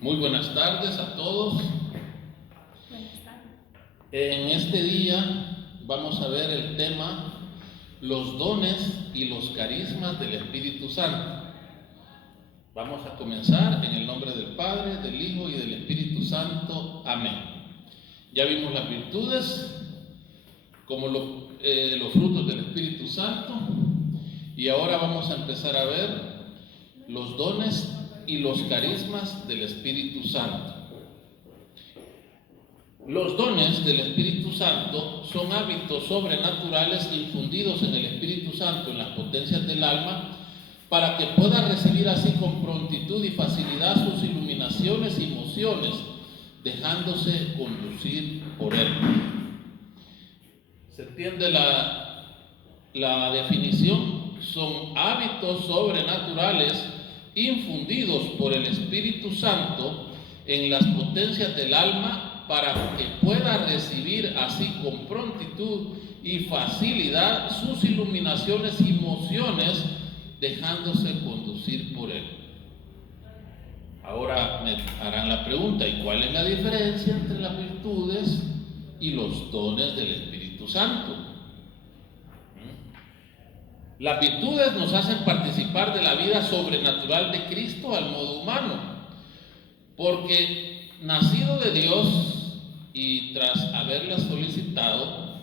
Muy buenas tardes a todos. Buenas tardes. En este día vamos a ver el tema los dones y los carismas del Espíritu Santo. Vamos a comenzar en el nombre del Padre, del Hijo y del Espíritu Santo. Amén. Ya vimos las virtudes como los frutos del Espíritu Santo, y ahora vamos a empezar a ver los dones y los carismas del Espíritu Santo. Los dones del Espíritu Santo son hábitos sobrenaturales infundidos en el Espíritu Santo, en las potencias del alma, para que pueda recibir así con prontitud y facilidad sus iluminaciones y mociones, dejándose conducir por él. ¿Se entiende la definición? Son hábitos sobrenaturales infundidos por el Espíritu Santo en las potencias del alma para que pueda recibir así con prontitud y facilidad sus iluminaciones y mociones, dejándose conducir por él. Ahora me harán la pregunta: ¿y cuál es la diferencia entre las virtudes y los dones del Espíritu Santo? Las virtudes nos hacen participar de la vida sobrenatural de Cristo al modo humano, porque nacido de Dios y tras haberlas solicitado,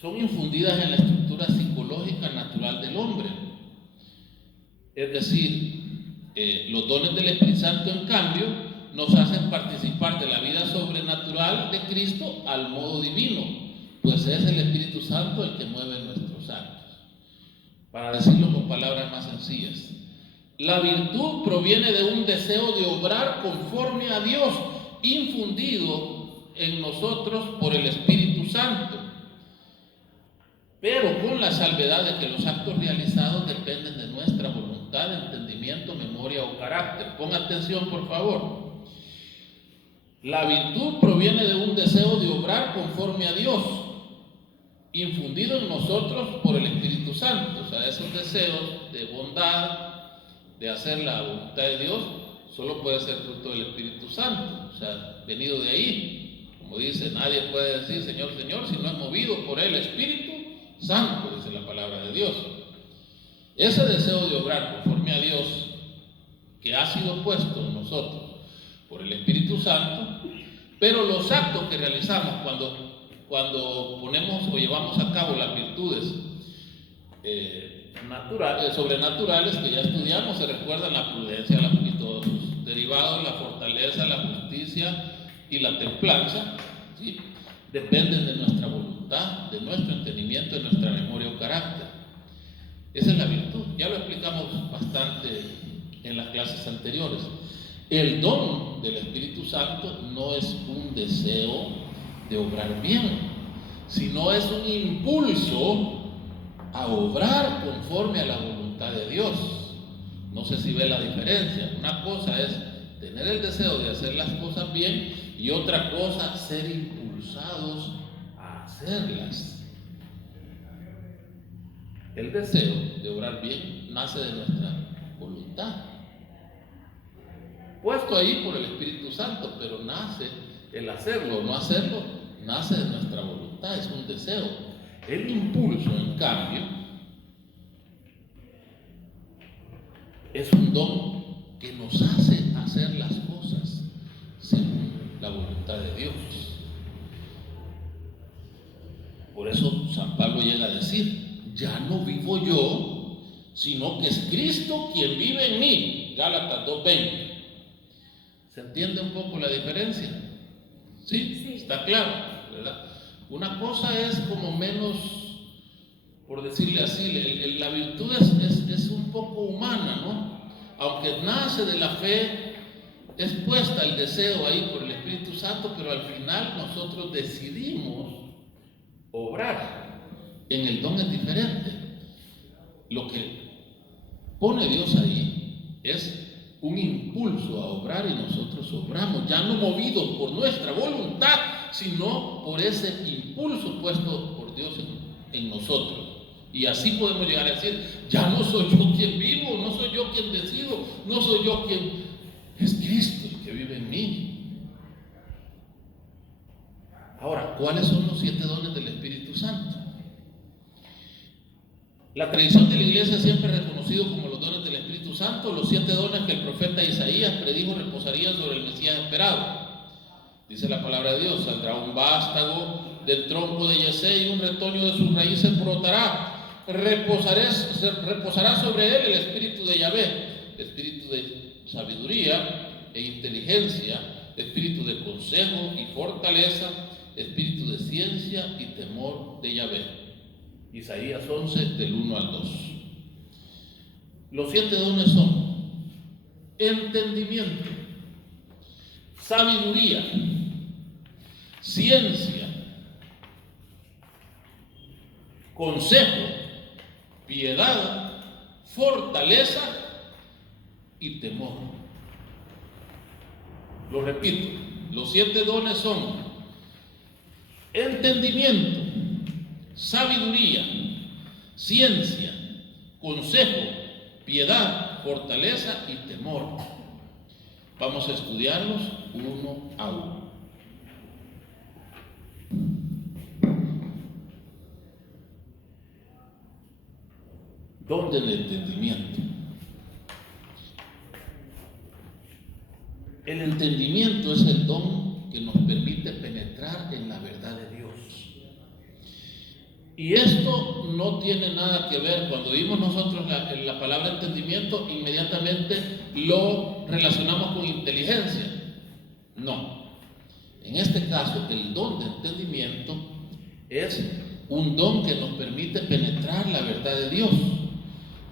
son infundidas en la estructura psicológica natural del hombre. Es decir, los dones del Espíritu Santo, en cambio, nos hacen participar de la vida sobrenatural de Cristo al modo divino, pues es el Espíritu Santo el que mueve nuestros actos. Para decirlo con palabras más sencillas, la virtud proviene de un deseo de obrar conforme a Dios, infundido en nosotros por el Espíritu Santo, pero con la salvedad de que los actos realizados dependen de nuestra voluntad, entendimiento, memoria o carácter. Ponga atención, por favor. La virtud proviene de un deseo de obrar conforme a Dios, infundido en nosotros por el Espíritu Santo. O sea, esos deseos de bondad, de hacer la voluntad de Dios, solo puede ser fruto del Espíritu Santo, o sea, venido de ahí. Como dice, nadie puede decir Señor, Señor, si no es movido por el Espíritu Santo, dice la palabra de Dios. Ese deseo de obrar conforme a Dios, que ha sido puesto en nosotros por el Espíritu Santo, pero los actos que realizamos cuando ponemos o llevamos a cabo las virtudes sobrenaturales que ya estudiamos, se recuerdan: la prudencia, y todos sus derivados, la fortaleza, la justicia y la templanza, ¿sí? Dependen de nuestra voluntad, de nuestro entendimiento, de nuestra memoria o carácter. Esa es la virtud. Ya lo explicamos bastante en las clases anteriores. El don del Espíritu Santo no es un deseo de obrar bien, sino es un impulso a obrar conforme a la voluntad de Dios. No sé si ve la diferencia. Una cosa es tener el deseo de hacer las cosas bien, y otra cosa, ser impulsados a hacerlas. El deseo de obrar bien nace de nuestra voluntad, puesto ahí por el Espíritu Santo, pero nace el hacerlo o no hacerlo, nace de nuestra voluntad, es un deseo. El impulso, en cambio, es un don que nos hace hacer las cosas según la voluntad de Dios. Por eso San Pablo llega a decir: ya no vivo yo, sino que es Cristo quien vive en mí. Gálatas 2:20. ¿Se entiende un poco la diferencia? ¿Sí? Está claro, ¿verdad? Una cosa es como menos, por decirle así, la virtud es un poco humana, ¿no? Aunque nace de la fe, es puesta el deseo ahí por el Espíritu Santo, pero al final nosotros decidimos obrar. En el don es diferente. Lo que pone Dios ahí es un impulso a obrar, y nosotros obramos, ya no movidos por nuestra voluntad, sino por ese impulso puesto por Dios en nosotros. Y así podemos llegar a decir: ya no soy yo quien vivo, no soy yo quien decido, no soy yo quien, es Cristo que vive en mí. Ahora, ¿cuáles son los 7 dones del Espíritu Santo? La tradición de la iglesia siempre ha reconocido como los dones del Espíritu Santo los 7 dones que el profeta Isaías predijo reposarían sobre el Mesías esperado. Dice la palabra de Dios: saldrá un vástago del tronco de Yesé y un retoño de sus raíces brotará. Reposará sobre él el espíritu de Yahvé, espíritu de sabiduría e inteligencia, espíritu de consejo y fortaleza, espíritu de ciencia y temor de Yahvé. Isaías 11, del 1 al 2. Los 7 dones son entendimiento, sabiduría, ciencia, consejo, piedad, fortaleza y temor. Lo repito, los 7 dones son entendimiento, sabiduría, ciencia, consejo, piedad, fortaleza y temor. Vamos a estudiarlos uno a uno. Don del entendimiento. El entendimiento es el don que nos permite penetrar en la verdad de Dios. Y esto no tiene nada que ver, cuando oímos nosotros la palabra entendimiento, inmediatamente lo relacionamos con inteligencia. No. En este caso, el don de entendimiento es un don que nos permite penetrar la verdad de Dios.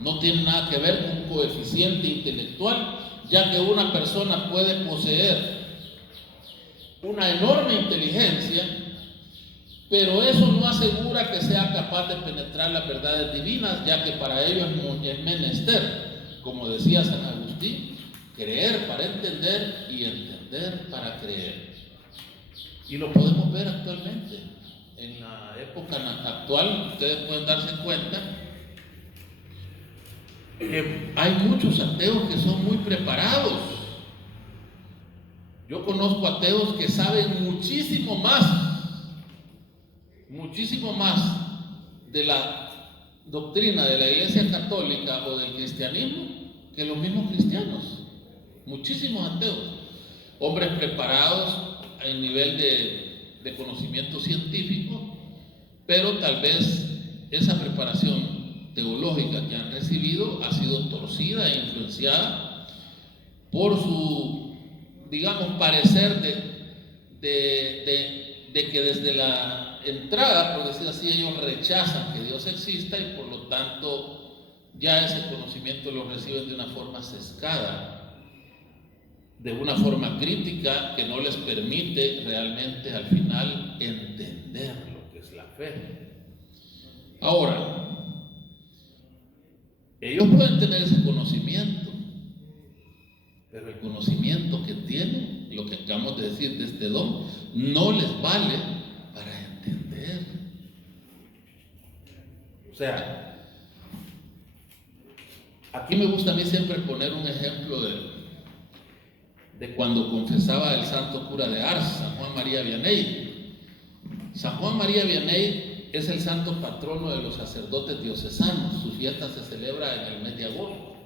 No tiene nada que ver con un coeficiente intelectual, ya que una persona puede poseer una enorme inteligencia, pero eso no asegura que sea capaz de penetrar las verdades divinas, ya que para ello es menester, como decía San Agustín, creer para entender y entender para creer. Y lo podemos ver actualmente. En la época actual, ustedes pueden darse cuenta que hay muchos ateos que son muy preparados. Yo conozco ateos que saben muchísimo más de la doctrina de la Iglesia Católica o del cristianismo que los mismos cristianos. Muchísimos ateos, hombres preparados en nivel de conocimiento científico, pero tal vez esa preparación teológica que han recibido ha sido torcida e influenciada por su, digamos, parecer de que desde la entrada, por decir así, ellos rechazan que Dios exista y por lo tanto ya ese conocimiento lo reciben de una forma sesgada, de una forma crítica que no les permite realmente al final entender lo que es la fe. Ahora, ellos pueden tener ese conocimiento, pero el conocimiento que tienen, lo que acabamos de decir de este don, no les vale para entender. O sea, aquí me gusta a mí siempre poner un ejemplo de cuando confesaba el santo cura de Ars, San Juan María Vianney. San Juan María Vianney es el santo patrono de los sacerdotes diocesanos. Su fiesta se celebra en el mes de agosto.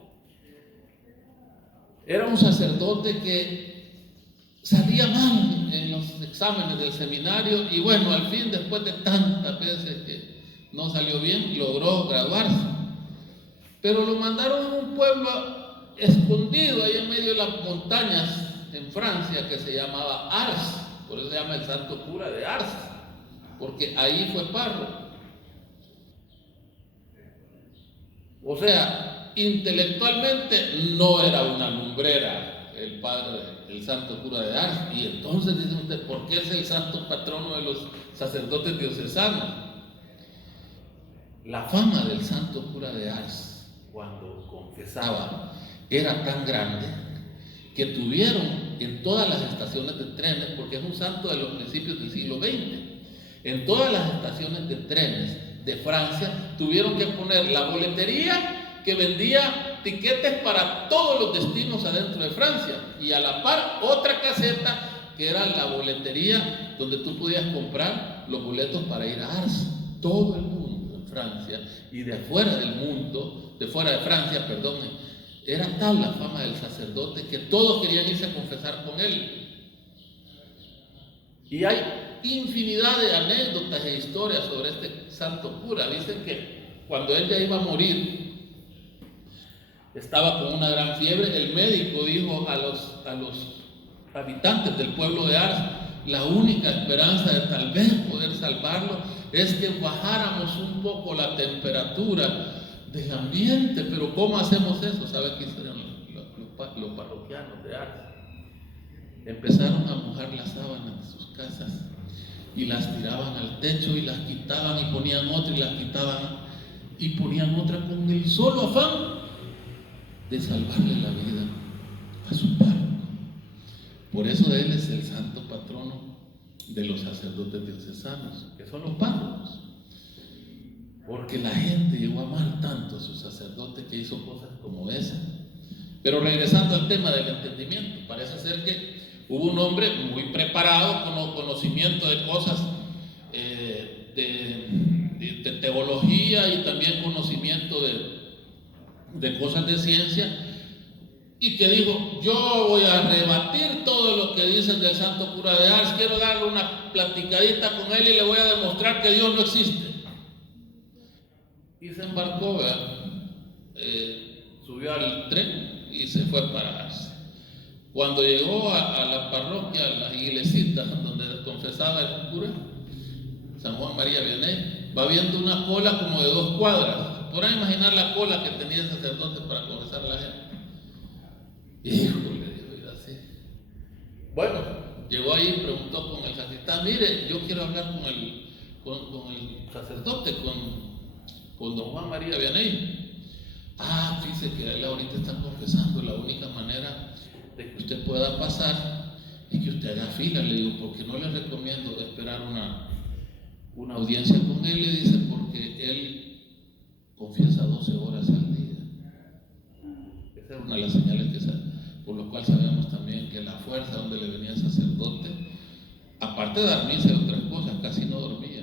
Era un sacerdote que salía mal en los exámenes del seminario y bueno, al fin, después de tantas veces que no salió bien, logró graduarse. Pero lo mandaron a un pueblo escondido ahí en medio de las montañas en Francia que se llamaba Ars. Por eso se llama el santo cura de Ars, porque ahí fue párroco. O sea, intelectualmente no era una lumbrera el padre, el santo cura de Ars. Y entonces dice usted, ¿por qué es el santo patrono de los sacerdotes diocesanos? La fama del santo cura de Ars, cuando confesaba, era tan grande que tuvieron en todas las estaciones de trenes, porque es un santo de los principios del siglo XX, en todas las estaciones de trenes de Francia tuvieron que poner la boletería que vendía tiquetes para todos los destinos adentro de Francia, y a la par otra caseta que era la boletería donde tú podías comprar los boletos para ir a Ars. Todo el mundo en Francia y de afuera del mundo, de fuera de Francia, perdón, era tal la fama del sacerdote que todos querían irse a confesar con él. Y hay infinidad de anécdotas e historias sobre este santo cura. Dicen que cuando él ya iba a morir, estaba con una gran fiebre. El médico dijo a los habitantes del pueblo de Ars: la única esperanza de tal vez poder salvarlo es que bajáramos un poco la temperatura del ambiente. Pero ¿cómo hacemos eso? ¿Sabe qué hicieron los parroquianos de Ars? Empezaron a mojar las sábanas de sus casas y las tiraban al techo y las quitaban y ponían otra y las quitaban y ponían otra, con el solo afán de salvarle la vida a su párroco. Por eso él es el santo patrono de los sacerdotes diocesanos, que son los párrocos, porque la gente llegó a amar tanto a su sacerdote que hizo cosas como esa. Pero regresando al tema del entendimiento, parece ser que hubo un hombre muy preparado, con conocimiento de cosas de teología y también conocimiento de cosas de ciencia, y que dijo: yo voy a rebatir todo lo que dicen del santo cura de Ars, quiero darle una platicadita con él y le voy a demostrar que Dios no existe. Y se embarcó, subió al tren y se fue para Ars. Cuando llegó a la parroquia, a la iglesita donde confesaba el cura, San Juan María Vianney, va viendo una cola como de 2 cuadras. Podrán imaginar la cola que tenía el sacerdote para confesar a la gente. Híjole, dijo así. Bueno, llegó ahí y preguntó con el sacristán: mire, yo quiero hablar con el sacerdote, con don Juan María Vianney. Fíjese que él ahorita está confesando. La única manera de que usted pueda pasar es que usted haga fila. Le digo: porque no le recomiendo esperar una audiencia con él, le dice, porque él confiesa 12 horas al día. Esa es una de las señales por lo cual sabemos también que la fuerza donde le venía el sacerdote, aparte de dar misa y otras cosas, casi no dormía,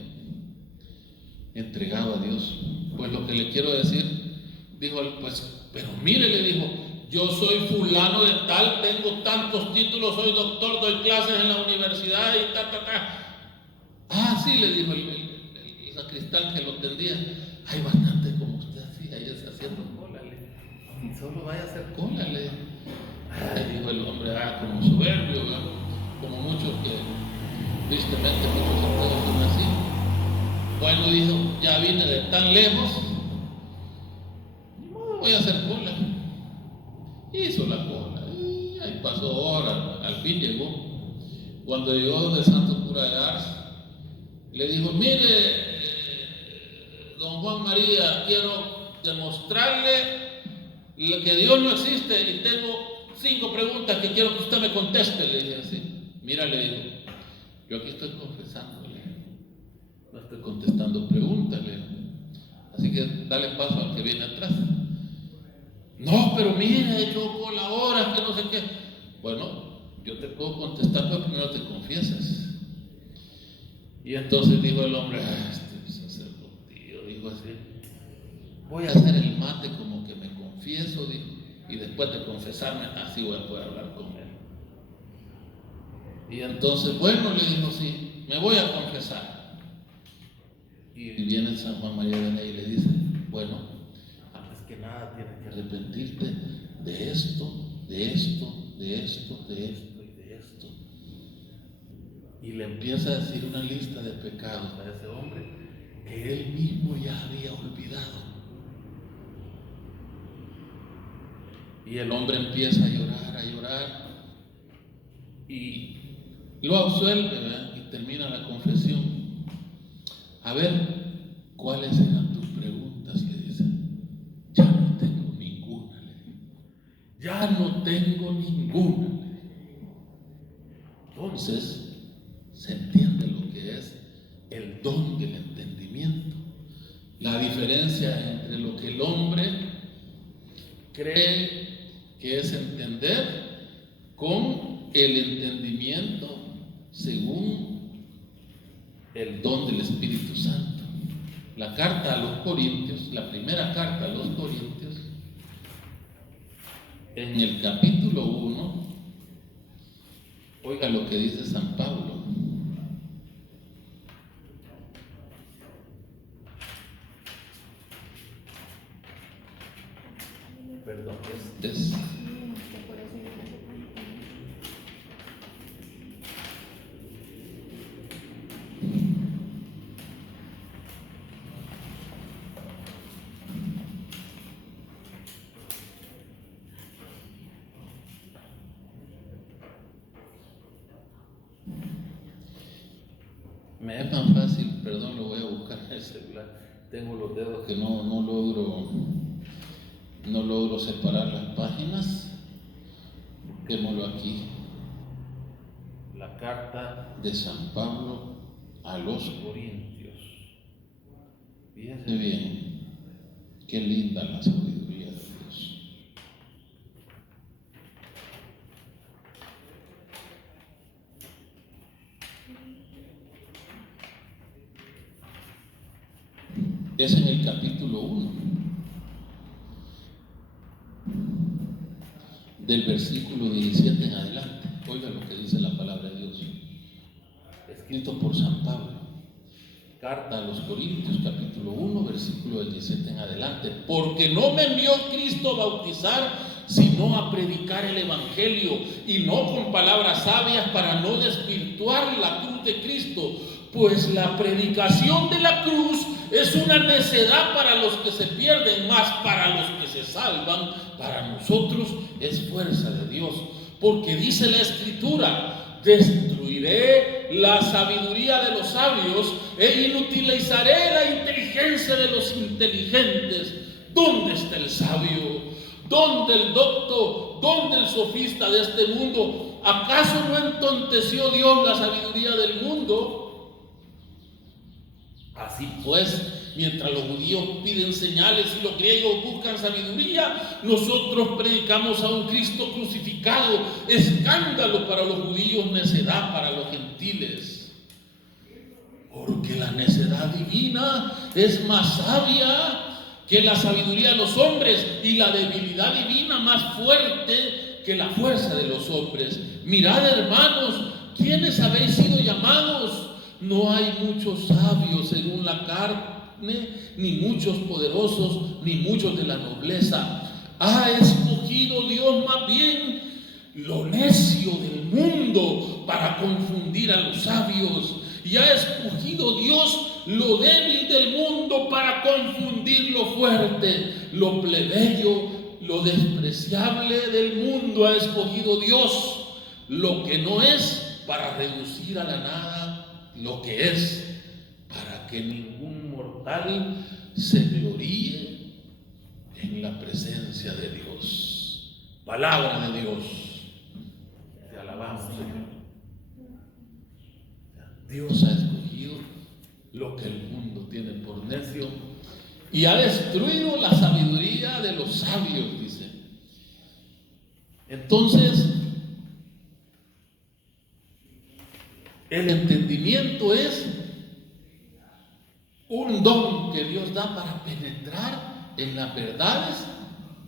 entregado a Dios. Pues lo que le quiero decir, dijo él, pues, pero mire, le dijo: yo soy fulano de tal, tengo tantos títulos, soy doctor, doy clases en la universidad y sí, le dijo el sacristán que lo atendía: hay bastante como usted así, ahí está haciendo cola, y solo vaya a hacer cola, dijo el hombre, como soberbio, como muchos que, tristemente, muchos santos son así. Bueno, dijo: ya vine de tan lejos, no voy a hacer cola. Hizo la cola, y ahí pasó horas, al fin llegó. Cuando llegó donde el santo cura de Ars, le dijo: mire, don Juan María, quiero demostrarle que Dios no existe y tengo 5 preguntas que quiero que usted me conteste. Le dije así. Mira, le dijo: yo aquí estoy confesándole, no estoy contestando preguntas, le dijo. Así que dale paso al que viene atrás. No, pero mira, he hecho cola horas, que no sé qué. Bueno, yo te puedo contestar, pero primero te confiesas. Y entonces dijo el hombre: este sacerdote, dijo así: voy a hacer el mate como que me confieso, dijo, y después de confesarme, así voy a poder hablar con él. Y entonces, bueno, le dijo: sí, me voy a confesar. Y viene San Juan María Vianney y le dice: bueno, antes que nada tienes que arrepentirte de esto, de esto, de esto, de esto y de esto. Y le empieza a decir una lista de pecados a ese hombre que él mismo ya había olvidado. Y el hombre empieza a llorar, y lo absuelve, ¿verdad? Y termina la confesión. A ver, ¿cuáles eran tus preguntas? Le dice. Ya no tengo ninguna, le dijo. Ya no tengo ninguna. Entonces, se entiende lo que es el don del entendimiento. La diferencia entre lo que el hombre cree que es entender con el entendimiento según el don del Espíritu Santo. La carta a los Corintios, la primera carta a los Corintios, en el capítulo 1, oiga lo que dice San Pablo. Perdón, es me es más fácil, perdón, lo voy a buscar en el celular. Tengo los dedos que no logro separar las páginas. Busquémoslo aquí. La carta de San Pablo a los Corintios. Fíjense bien, qué linda la sabiduría de Dios. Es en el capítulo 1, del versículo 17 en adelante. Oiga lo que dice la palabra de Dios, escrito por San Pablo. Carta a los Corintios, capítulo 1, versículo del 17 en adelante. Porque no me envió Cristo a bautizar, sino a predicar el Evangelio, y no con palabras sabias, para no desvirtuar la cruz de Cristo. Pues la predicación de la cruz es una necedad para los que se pierden, mas para los que se salvan, para nosotros es fuerza de Dios. Porque dice la Escritura: destruiré la sabiduría de los sabios e inutilizaré la inteligencia de los inteligentes. ¿Dónde está el sabio? ¿Dónde el docto? ¿Dónde el sofista de este mundo? ¿Acaso no entonteció Dios la sabiduría del mundo? Así pues, mientras los judíos piden señales y los griegos buscan sabiduría, nosotros predicamos a un Cristo crucificado, escándalo para los judíos, necedad para los gentiles. Porque la necedad divina es más sabia que la sabiduría de los hombres, y la debilidad divina más fuerte que la fuerza de los hombres. Mirad, hermanos, ¿quiénes habéis sido llamados? No hay muchos sabios según la carne, ni muchos poderosos, ni muchos de la nobleza. Ha escogido Dios más bien lo necio del mundo para confundir a los sabios, y ha escogido Dios lo débil del mundo para confundir lo fuerte, lo plebeyo, lo despreciable del mundo. Ha escogido Dios lo que no es, para reducir a la nada lo que es, para que ningún mortal se gloríe en la presencia de Dios. Palabra de Dios. Te alabamos, Señor. Dios ha escogido lo que el mundo tiene por necio y ha destruido la sabiduría de los sabios, dice. Entonces, el entendimiento es un don que Dios da para penetrar en las verdades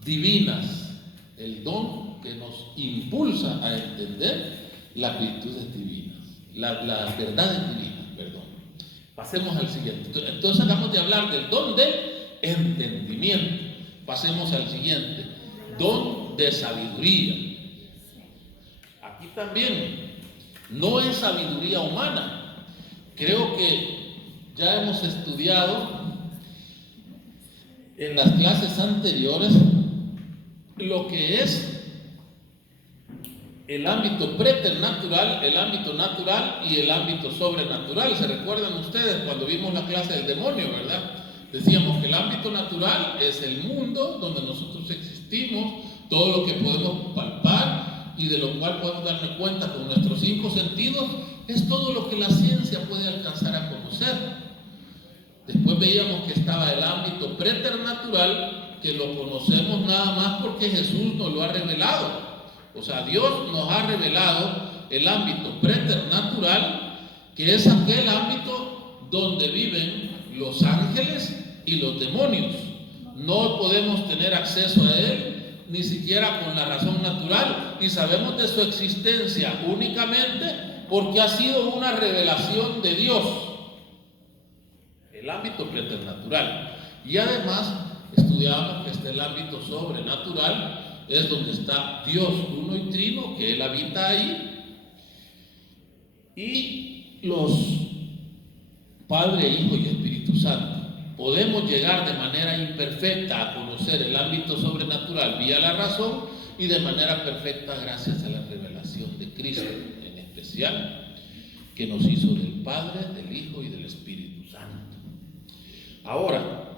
divinas. El don que nos impulsa a entender las virtudes divinas, las verdades divinas, perdón. Pasemos al siguiente. Entonces acabamos de hablar del don del entendimiento. Pasemos al siguiente. Don de sabiduría. Aquí también no es sabiduría humana. Creo que ya hemos estudiado en las clases anteriores lo que es el ámbito preternatural, el ámbito natural y el ámbito sobrenatural. ¿Se recuerdan ustedes cuando vimos la clase del demonio, verdad? Decíamos que el ámbito natural es el mundo donde nosotros existimos, todo lo que podemos palpar y de lo cual podemos darnos cuenta con nuestros 5 sentidos, es todo lo que la ciencia puede alcanzar a conocer. Después veíamos que estaba el ámbito preternatural, que lo conocemos nada más porque Jesús nos lo ha revelado. O sea, Dios nos ha revelado el ámbito preternatural, que es aquel ámbito donde viven los ángeles y los demonios. No podemos tener acceso a él ni siquiera con la razón natural, y sabemos de su existencia únicamente porque ha sido una revelación de Dios, el ámbito preternatural. Y además estudiamos que el ámbito sobrenatural es donde está Dios uno y trino, que él habita ahí, y los Padre, Hijo y Espíritu Santo. Podemos llegar de manera imperfecta a conocer el ámbito sobrenatural vía la razón, y de manera perfecta gracias a la revelación de Cristo, en especial, que nos hizo del Padre, del Hijo y del Espíritu Santo. Ahora,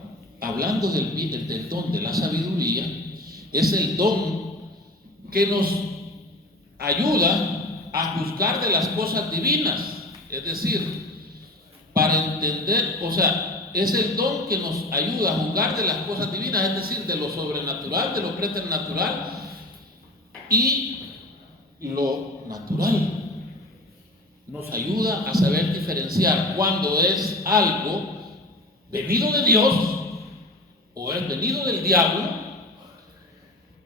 hablando del don de la sabiduría, es el don que nos ayuda a juzgar de las cosas divinas, es decir, para entender, o sea, es el don que nos ayuda a juzgar de las cosas divinas, es decir, de lo sobrenatural, de lo preternatural y lo natural. Nos ayuda a saber diferenciar cuando es algo venido de Dios, o es venido del diablo,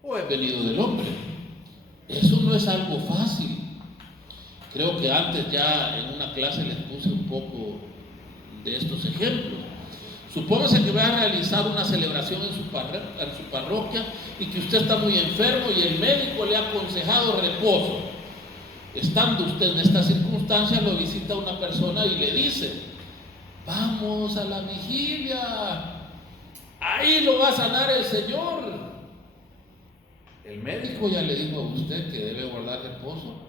o es venido del hombre. Eso no es algo fácil. Creo que antes ya en una clase les puse un poco de estos ejemplos. Supóngase que va a realizar una celebración en su parroquia y que usted está muy enfermo y el médico le ha aconsejado reposo. Estando usted en esta circunstancia, lo visita una persona y le dice: vamos a la vigilia, ahí lo va a sanar el Señor. El médico ya le dijo a usted que debe guardar reposo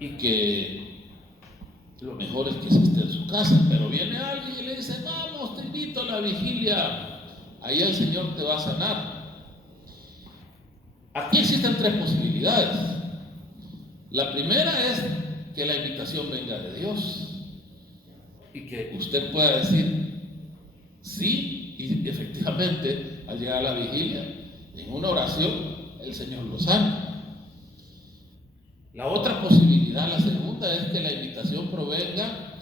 y que lo mejor es que se esté en su casa, pero viene alguien y le dice: vamos, te invito a la vigilia, ahí el Señor te va a sanar. Aquí existen tres posibilidades. La primera es que la invitación venga de Dios y que usted pueda decir sí, y efectivamente al llegar a la vigilia, en una oración, el Señor lo sana. La otra posibilidad, la segunda, es que la invitación provenga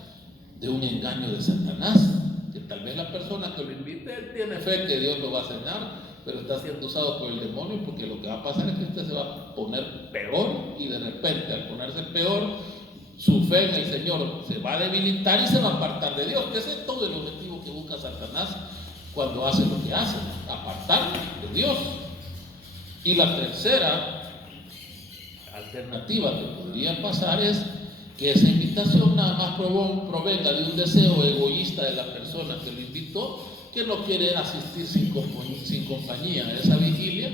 de un engaño de Satanás, que tal vez la persona que lo invite, él tiene fe que Dios lo va a sanar, pero está siendo usado por el demonio, porque lo que va a pasar es que usted se va a poner peor, y de repente al ponerse peor, su fe en el Señor se va a debilitar y se va a apartar de Dios, que ese es todo el objetivo que busca Satanás cuando hace lo que hace, apartar de Dios. Y la tercera alternativa que podría pasar es que esa invitación nada más provenga de un deseo egoísta de la persona que lo invitó, que no quiere asistir sin compañía a esa vigilia,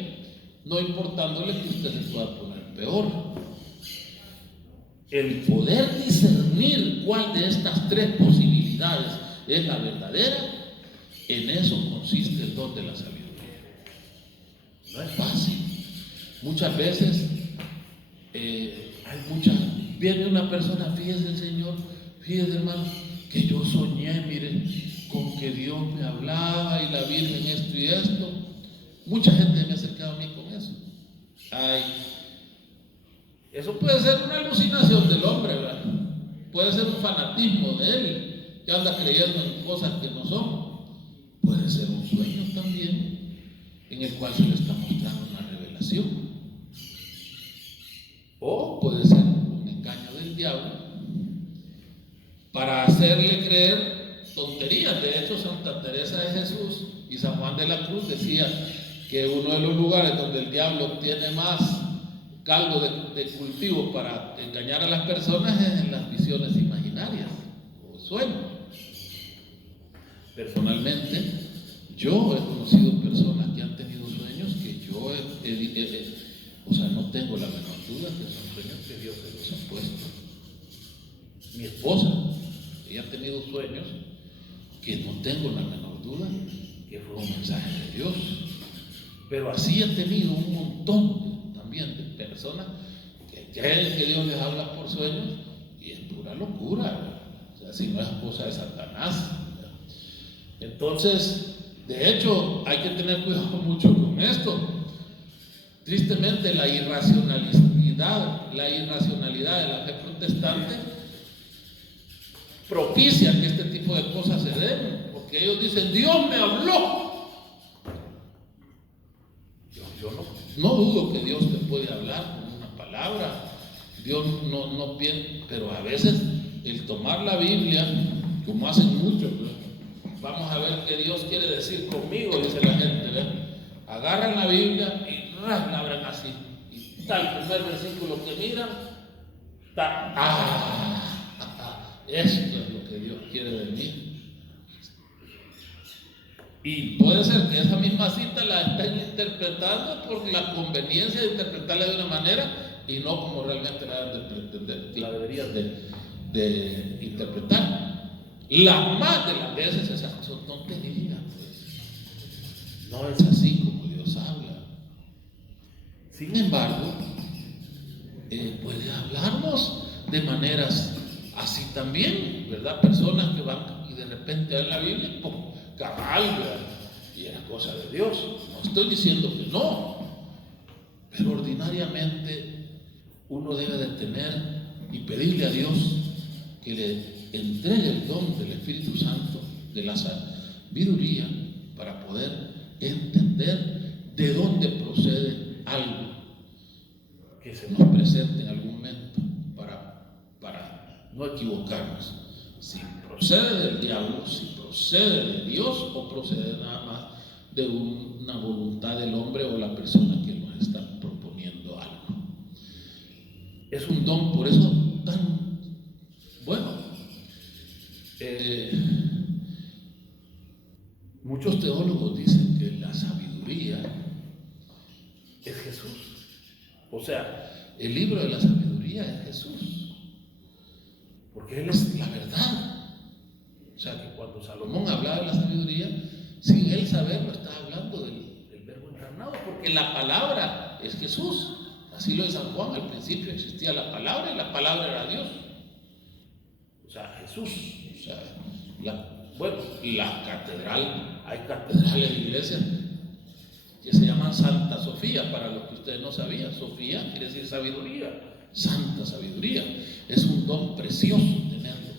no importándole que usted se pueda poner peor. El poder discernir cuál de estas tres posibilidades es la verdadera, en eso consiste el don de la sabiduría. No es fácil. Muchas veces viene una persona: fíjese el Señor, fíjese hermano, que yo soñé, miren, con que Dios me hablaba y la Virgen esto y esto. Mucha gente me ha acercado a mí con eso. Ay, eso puede ser una alucinación del hombre, ¿verdad? Puede ser un fanatismo de él, que anda creyendo en cosas que no son. Puede ser un sueño también, en el cual se le está mostrando una revelación. O puede ser un engaño del diablo para hacerle creer tonterías. De hecho, Santa Teresa de Jesús y San Juan de la Cruz decía que uno de los lugares donde el diablo tiene más caldo de cultivo para engañar a las personas es en las visiones imaginarias o sueños. Personalmente, yo he conocido personas que han tenido sueños que yo no tengo la menor duda que son sueños que Dios se los ha puesto. Mi esposa, ella ha tenido sueños que no tengo la menor duda que fue un mensaje de Dios. Pero así he tenido un montón también de personas que creen que Dios les habla por sueños, y es pura locura, ¿verdad? O sea, si no es cosa de Satanás, ¿verdad? Entonces, De hecho, hay que tener cuidado mucho con esto. Tristemente, la irracionalidad de la fe protestante propicia que este tipo de cosas se den, porque ellos dicen: Dios me habló. Yo no dudo que Dios te puede hablar con una palabra. Dios no piensa, pero a veces el tomar la Biblia, como hacen muchos, vamos a ver qué Dios quiere decir conmigo, dice la gente, ¿verdad? Agarran la Biblia y la abren así, y está el primer versículo que miran, esto es lo que Dios quiere de mí. Y puede ser que esa misma cita la estén interpretando por la conveniencia de interpretarla de una manera y no como realmente la deberían de interpretar. Las más de las veces esas son tonterías, pues. No es así como Dios habla. Sin embargo, puede hablarnos de maneras así también, ¿verdad? Personas que van y de repente ven la Biblia, ¡pum!, cabalga, y es cosa de Dios. No estoy diciendo que no, pero ordinariamente uno debe de tener y pedirle a Dios que le entregue el don del Espíritu Santo, de la sabiduría, para poder entender de dónde procede algo que se nos presente en algún momento, para no equivocarnos. Si procede del diablo, si procede de Dios, o procede nada más de una voluntad del hombre o la persona que nos está proponiendo algo. Es un don, por eso tan bueno. Muchos teólogos dicen que la sabiduría es Jesús. O sea, el libro de la sabiduría es Jesús, porque Él es la verdad. O sea, que cuando Salomón hablaba de la sabiduría, sin él saberlo, estaba hablando del verbo encarnado, porque la palabra es Jesús. Así lo de San Juan: al principio existía la palabra y la palabra era Dios. O sea, Jesús. O sea, la catedral, hay catedrales de iglesias que se llaman Santa Sofía, para los que ustedes no sabían. Sofía quiere decir sabiduría, santa sabiduría. Es un don precioso tenerlo,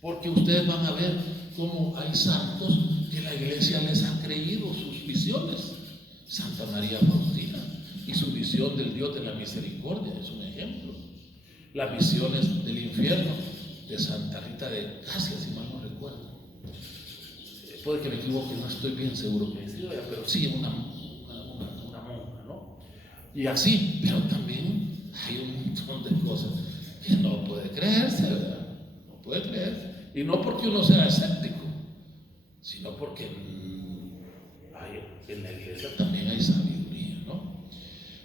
porque ustedes van a ver cómo hay santos que la iglesia les ha creído sus visiones. Santa María Faustina y su visión del Dios de la misericordia es un ejemplo. Las visiones del infierno de Santa Rita de Casia, si mal no recuerdo. Puede que me equivoque, no estoy bien seguro que es ella, pero sí, una monja, ¿no? Y así, pero también hay un montón de cosas que no puede creerse, ¿verdad? No puede creerse. Y no porque uno sea escéptico, sino porque en la iglesia también hay sabiduría, ¿no?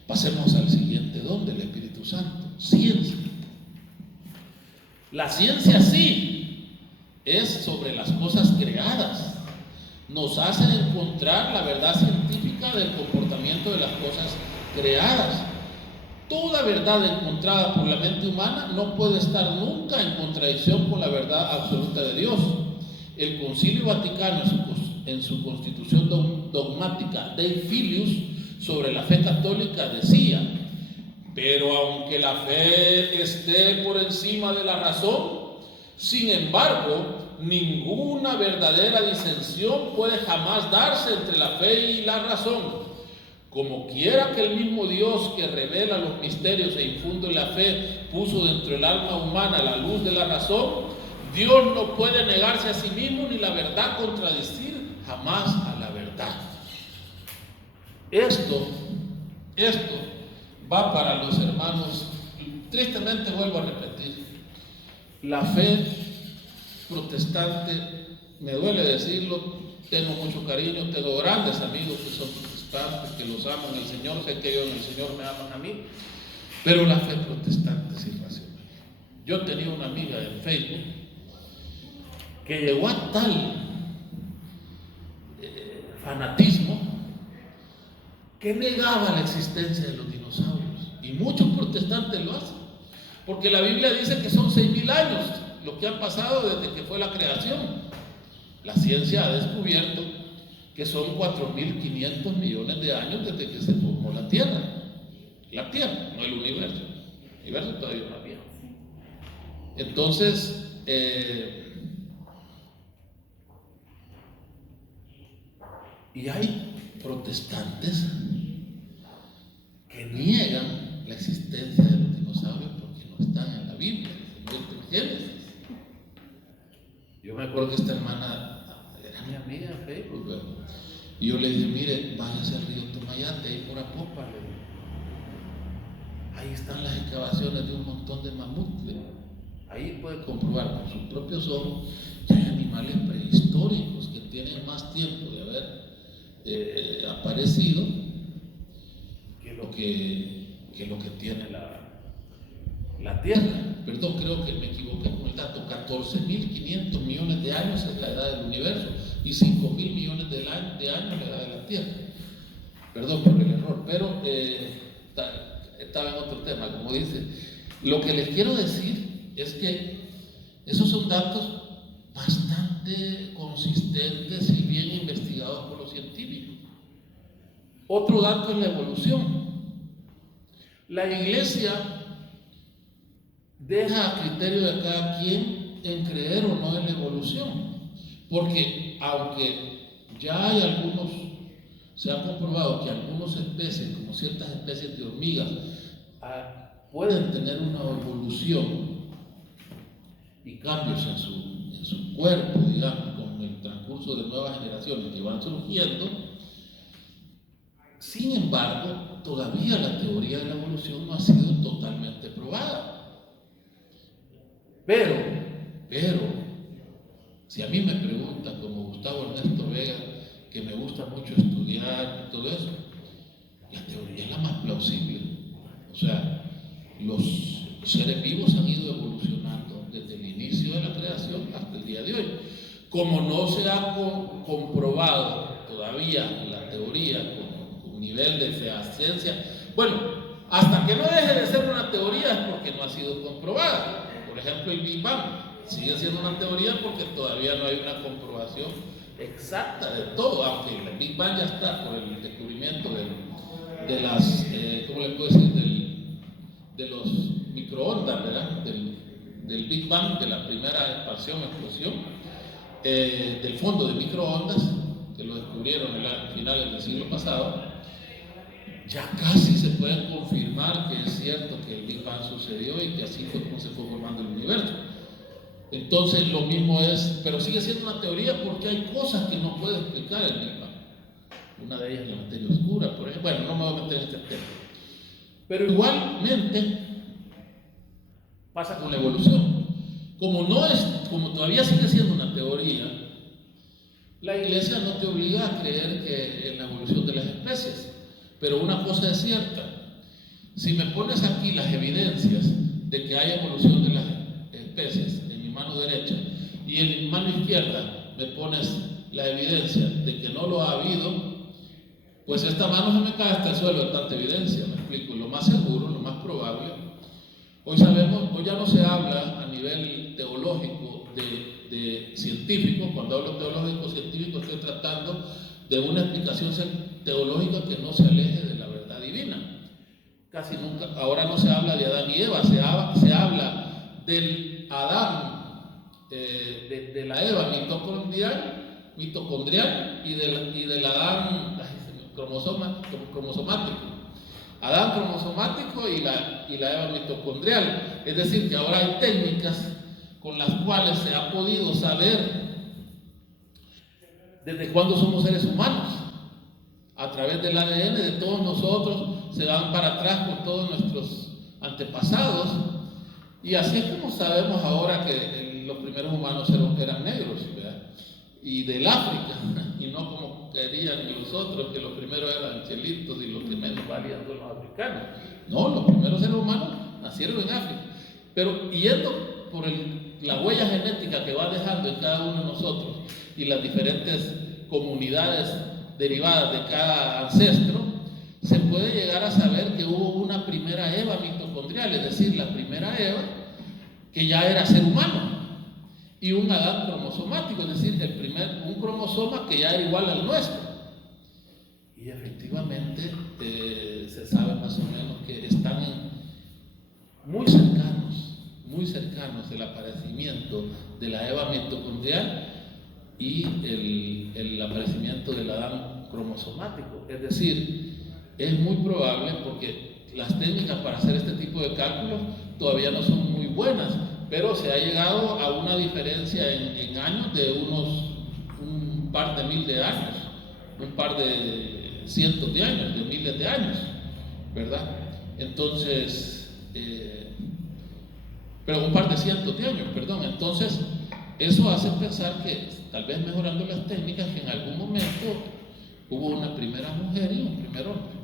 Pasemos al siguiente don del Espíritu Santo: ciencia. La ciencia sí es sobre las cosas creadas. Nos hace encontrar la verdad científica del comportamiento de las cosas creadas. Toda verdad encontrada por la mente humana no puede estar nunca en contradicción con la verdad absoluta de Dios. El Concilio Vaticano, en su constitución dogmática Dei Filius sobre la fe católica, decía: pero aunque la fe esté por encima de la razón, sin embargo, ninguna verdadera disensión puede jamás darse entre la fe y la razón. Como quiera que el mismo Dios que revela los misterios e infunde la fe puso dentro del alma humana la luz de la razón, Dios no puede negarse a sí mismo ni la verdad contradecir jamás a la verdad. Esto va para los hermanos. Tristemente vuelvo a repetir, la fe protestante, me duele decirlo, tengo mucho cariño, tengo grandes amigos que son protestantes, que los aman al Señor, sé que ellos en el Señor me aman a mí, pero la fe protestante es irracional. Yo tenía una amiga en Facebook que llegó a tal fanatismo que negaba la existencia de los dinosaurios, y muchos protestantes lo hacen, porque la Biblia dice que son 6,000 años los que han pasado desde que fue la creación. La ciencia ha descubierto que son 4.500 millones de años desde que se formó la Tierra. La Tierra, no el universo. El universo todavía es más viejo. Entonces, y hay protestantes que niegan la existencia de los dinosaurios porque no están en la Biblia, en Génesis. Yo me acuerdo que esta hermana era mi amiga en Facebook, ¿verdad? Y yo le dije, mire, váyase al río Tomayate, ahí por Apopa, le dije. Ahí están las excavaciones de un montón de mamuts, le dije. Ahí puede comprobar con sus propios ojos que hay animales prehistóricos que tienen más tiempo de haber aparecido que lo que tiene la Tierra. Perdón, creo que me equivoqué con el dato. 14.500 millones de años es la edad del universo y 5.000 millones de años la edad de la Tierra. Perdón por el error, pero estaba en otro tema, como dice. Lo que les quiero decir es que esos son datos bastante consistentes y bien investigados por los científicos. Otro dato es la evolución. La Iglesia deja a criterio de cada quien en creer o no en la evolución, porque aunque ya hay algunos, se ha comprobado que algunas especies, como ciertas especies de hormigas, pueden tener una evolución y cambios en su cuerpo, digamos, con el transcurso de nuevas generaciones que van surgiendo. Sin embargo, todavía la teoría de la evolución no ha sido totalmente probada. Pero, si a mí me preguntan, como Gustavo Ernesto Vega, que me gusta mucho estudiar y todo eso, la teoría es la más plausible. O sea, los seres vivos han ido evolucionando desde el inicio de la creación hasta el día de hoy. Como no se ha comprobado todavía la teoría con un nivel de ciencia, bueno, hasta que no deje de ser una teoría es porque no ha sido comprobada. Por ejemplo, el Big Bang sigue siendo una teoría porque todavía no hay una comprobación exacta de todo, aunque el Big Bang ya está por el descubrimiento de las, ¿cómo le puedo decir? De los microondas, ¿verdad? Del Big Bang, de la primera explosión, del fondo de microondas, que lo descubrieron a finales del siglo pasado. Ya casi se puede confirmar que es cierto que el Big Bang sucedió y que así fue como se fue formando el universo. Entonces lo mismo es, pero sigue siendo una teoría porque hay cosas que no puede explicar el Big Bang. Una de ellas es la materia oscura, por ejemplo. Bueno, no me voy a meter en este tema. Pero igualmente pasa con la evolución. Como todavía sigue siendo una teoría, la Iglesia no te obliga a creer que en la evolución de las especies. Pero una cosa es cierta, si me pones aquí las evidencias de que hay evolución de las especies en mi mano derecha y en mi mano izquierda me pones la evidencia de que no lo ha habido, pues esta mano se me cae hasta el suelo de tanta evidencia, me explico. Lo más seguro, lo más probable, hoy ya no se habla a nivel teológico de científico. Cuando hablo teológico científico estoy tratando de una explicación teológica que no se aleje de la verdad divina. Casi nunca, ahora no se habla de Adán y Eva, se habla del Adán, de la Eva mitocondrial y del Adán cromosomático. Adán cromosomático y la Eva mitocondrial. Es decir, que ahora hay técnicas con las cuales se ha podido saber desde cuándo somos seres humanos. A través del ADN de todos nosotros se van para atrás con todos nuestros antepasados, y así es como sabemos ahora que los primeros humanos eran negros, ¿verdad? Y del África, y no como querían los otros, que los primeros eran chelitos y los que menos valían son los africanos. No, los primeros seres humanos nacieron en África, pero yendo por la huella genética que va dejando en cada uno de nosotros y las diferentes comunidades derivadas de cada ancestro, se puede llegar a saber que hubo una primera Eva mitocondrial, es decir, la primera Eva que ya era ser humano, y un Adán cromosomático, es decir, un cromosoma que ya era igual al nuestro. Y efectivamente se sabe más o menos que están muy cercanos el aparecimiento de la Eva mitocondrial y el aparecimiento del Adán cromosomático. Es decir, es muy probable, porque las técnicas para hacer este tipo de cálculos todavía no son muy buenas, pero se ha llegado a una diferencia en años de un par de mil de años, un par de cientos de años, de miles de años, ¿verdad? Entonces, pero un par de cientos de años, perdón. Entonces, eso hace pensar que tal vez mejorando las técnicas, que en algún momento hubo una primera mujer y un primer hombre.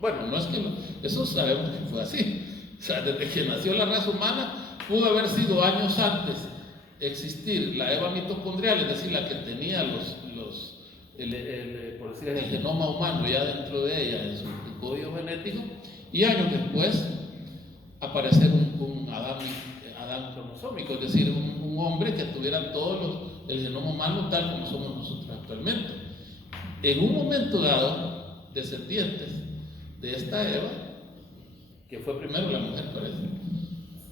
Bueno, no es que eso sabemos que fue así. O sea, desde que nació la raza humana, pudo haber sido años antes existir la Eva mitocondrial, es decir, la que tenía por decir, el genoma humano ya dentro de ella, en su código genético, y años después aparecer un Adán cromosómico, es decir, un hombre que tuviera todo el genoma humano tal como somos nosotros actualmente. En un momento dado, descendientes de esta Eva, que fue primero la mujer, parece,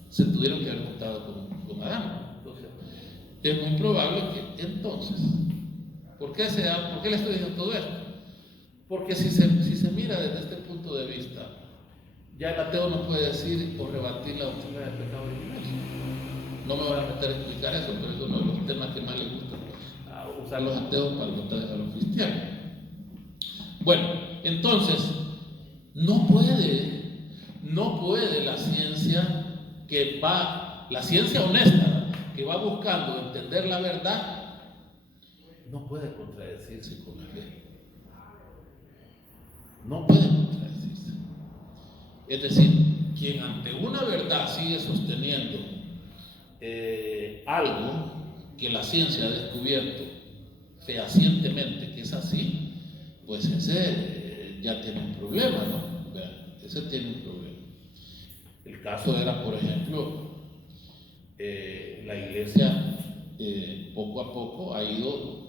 se tuvieron que haber juntado con Adán. Entonces, es muy probable que entonces, ¿por qué le estoy diciendo todo esto? Porque si se mira desde este punto de vista, ya el ateo no puede decir o rebatir la doctrina del pecado original. No me voy a meter a explicar eso, pero es uno de los temas que más les gusta usar los ateos para votar a los cristianos. Bueno, entonces, no puede la ciencia la ciencia honesta, que va buscando entender la verdad, no puede contradecirse con la fe. No puede contradecirse. Es decir, quien ante una verdad sigue sosteniendo algo que la ciencia ha descubierto fehacientemente que es así, pues ese ya tiene un problema, ¿no? Vean, ese tiene un problema. El caso era, por ejemplo, la iglesia poco a poco ha ido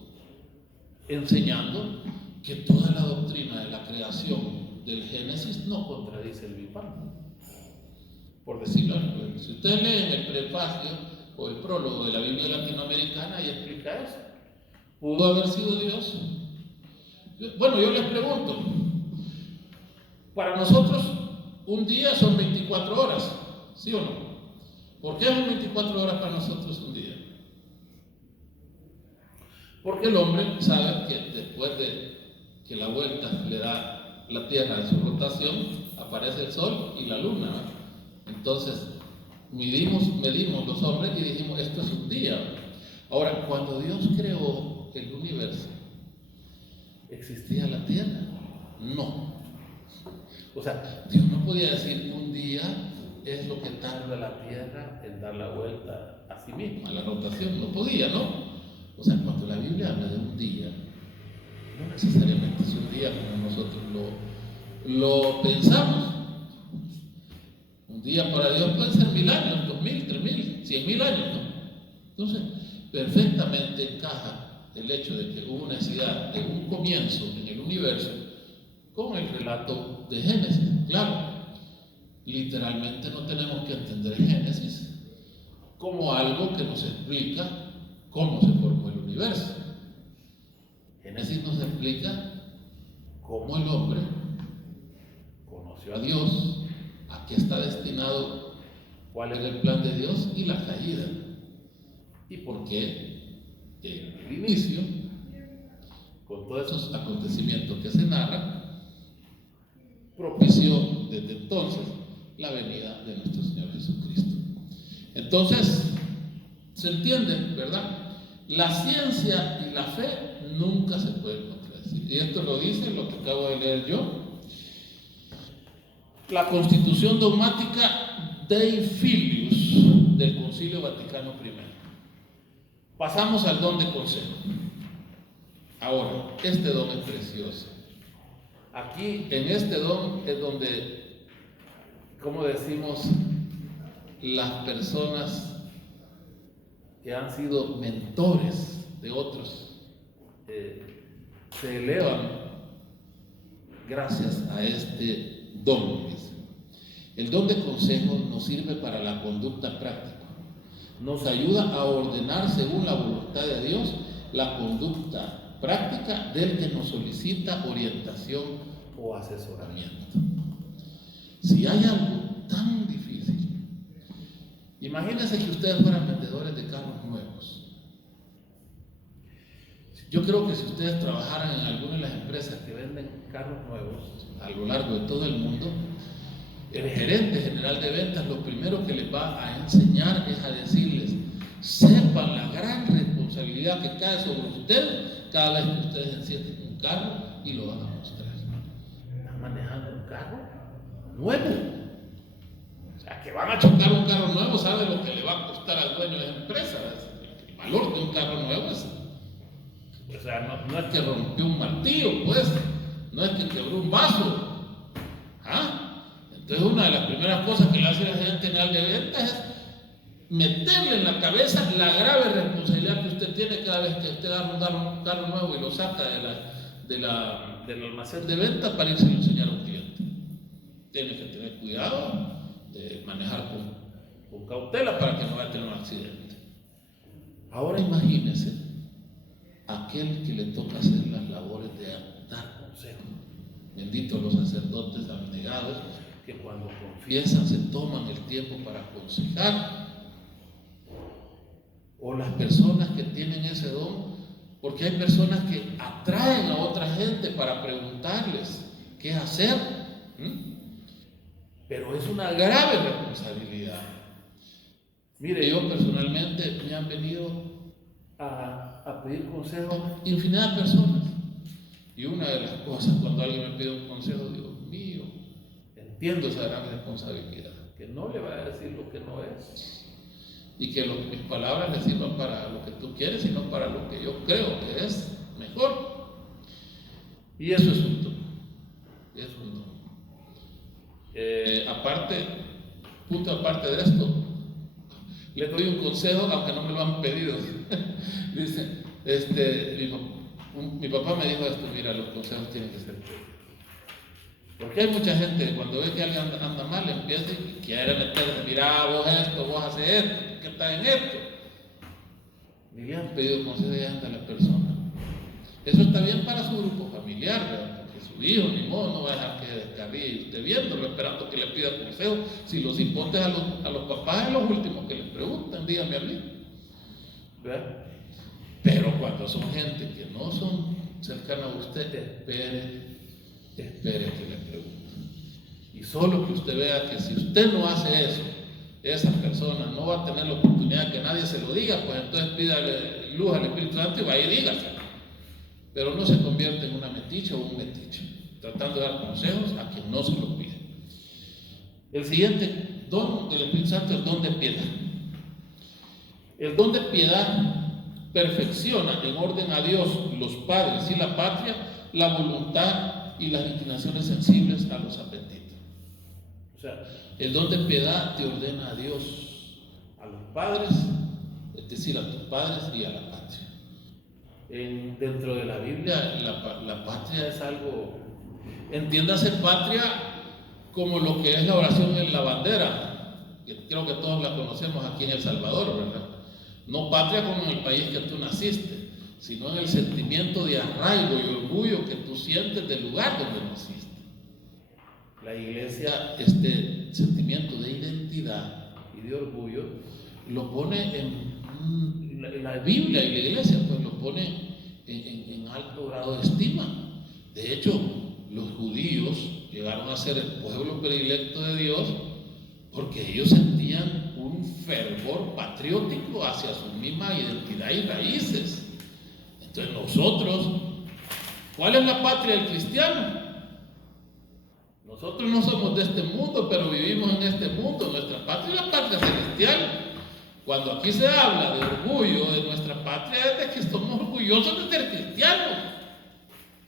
enseñando que toda la doctrina de la creación del Génesis no contradice el Big Bang. Por decirlo así, si ustedes leen el prefacio o el prólogo de la Biblia latinoamericana, ahí explica eso. ¿Pudo haber sido Dios? Bueno, yo les pregunto, para nosotros un día son 24 horas, ¿sí o no? ¿Por qué son 24 horas para nosotros un día? Porque el hombre sabe que después de que la vuelta le da la Tierra en su rotación, aparece el Sol y la Luna, ¿no? Entonces, medimos los hombres y dijimos, esto es un día. Ahora, cuando Dios creó el universo, ¿existía la Tierra? No. O sea, Dios no podía decir un día es lo que tarda la Tierra en dar la vuelta a sí misma, a la rotación. No podía, ¿no? O sea, cuando la Biblia habla de un día, no necesariamente es un día como nosotros lo pensamos. Un día para Dios puede ser 1000 años, 2000, 3000, 100.000 años, ¿no? Entonces, perfectamente encaja el hecho de que hubo necesidad de un comienzo en el universo con el relato de Génesis. Claro, literalmente no tenemos que entender Génesis como algo que nos explica cómo se formó el universo. Génesis nos explica cómo el hombre conoció a Dios, a qué está destinado, cuál era el plan de Dios y la caída. Y por qué en el inicio, con todos esos acontecimientos que se narran, propició desde entonces la venida de nuestro Señor Jesucristo. Entonces, se entiende, ¿verdad? La ciencia y la fe nunca se pueden contradecir. Y esto lo dice lo que acabo de leer yo. La Constitución Dogmática Dei Filius del Concilio Vaticano I. Pasamos al don de consejo. Ahora, este don es precioso. Aquí, en este don, es donde, como decimos, las personas que han sido mentores de otros se elevan gracias a este don. Dice. El don de consejo nos sirve para la conducta práctica. Nos ayuda a ordenar según la voluntad de Dios la conducta práctica del que nos solicita orientación o asesoramiento. Si hay algo tan difícil, imagínense que ustedes fueran vendedores de carros nuevos. Yo creo que si ustedes trabajaran en alguna de las empresas que venden carros nuevos a lo largo de todo el mundo, el gerente general de ventas lo primero que les va a enseñar es a decirles: sepan la gran responsabilidad que cae sobre ustedes cada vez que ustedes encienden un carro y lo van a mostrar. Están manejando un carro nuevo. O sea, que van a chocar un carro nuevo, sabe lo que le va a costar al dueño de la empresa. El valor de un carro nuevo es, o sea, no es que rompió un martillo, pues, no es que quebró un vaso. Entonces, una de las primeras cosas que le hace el gerente general de ventas es meterle en la cabeza la grave responsabilidad que usted tiene cada vez que usted da un carro nuevo y lo saca del almacén de ventas para irse a enseñar a un cliente. Tiene que tener cuidado de manejar con cautela para que no vaya a tener un accidente. Ahora imagínese aquel que le toca hacer las labores de dar consejo. Benditos los sacerdotes abnegados que cuando confiesan se toman el tiempo para aconsejar, o las personas que tienen ese don, porque hay personas que atraen a otra gente para preguntarles qué hacer, pero es una grave responsabilidad. Mire, yo personalmente me han venido a pedir consejo infinidad de personas, y una de las cosas cuando alguien me pide un consejo, Dios mío, entiendo esa gran responsabilidad, que no le va a decir lo que no es y que mis palabras le sirvan para lo que tú quieres, sino para lo que yo creo que es mejor. Y eso es un don. Aparte de esto, le doy un consejo, aunque no me lo han pedido. Dice, mi papá me dijo esto: mira, los consejos tienen que ser públicos. Porque hay mucha gente que cuando ve que alguien anda mal, empieza y quiere meterse: mira, vos esto, vos haces esto, ¿qué estás en esto? Ni le han pedido consejo y anda la persona. Eso está bien para su grupo familiar, ¿verdad? Porque su hijo, ni modo, no va a dejar que descarríe usted viéndolo, esperando que le pida consejo. Si los hipotes a los papás es los últimos que les preguntan, díganme a mí, ¿verdad? Pero cuando son gente que no son cercanas a usted, espere que le pregunten. Y solo que usted vea que si usted no hace eso, esa persona no va a tener la oportunidad de que nadie se lo diga, pues entonces pídale luz al Espíritu Santo y vaya y dígaselo. Pero no se convierte en una metiche o un metiche, tratando de dar consejos a quien no se lo pide. El siguiente don del Espíritu Santo es el don de piedad. El don de piedad perfecciona en orden a Dios, los padres y la patria, la voluntad y las inclinaciones sensibles a los apetitos. O sea, el don de piedad te ordena a Dios, a los padres, es decir, a tus padres y a la patria. Dentro de la Biblia, la patria es algo, entiéndase patria como lo que es la oración en la bandera, que creo que todos la conocemos aquí en El Salvador, ¿verdad? No patria como en el país que tú naciste, sino en el sentimiento de arraigo y orgullo que tú sientes del lugar donde naciste. La iglesia, este sentimiento de identidad y de orgullo, lo pone en la Biblia, y la iglesia pues lo pone en alto grado de estima. De hecho, los judíos llegaron a ser el pueblo predilecto de Dios porque ellos sentían un fervor patriótico hacia su misma identidad y raíces. Entonces nosotros, ¿cuál es la patria del cristiano? Nosotros no somos de este mundo, pero vivimos en este mundo. Nuestra patria es la patria celestial. Cuando aquí se habla de orgullo de nuestra patria, es de que somos orgullosos de ser cristianos,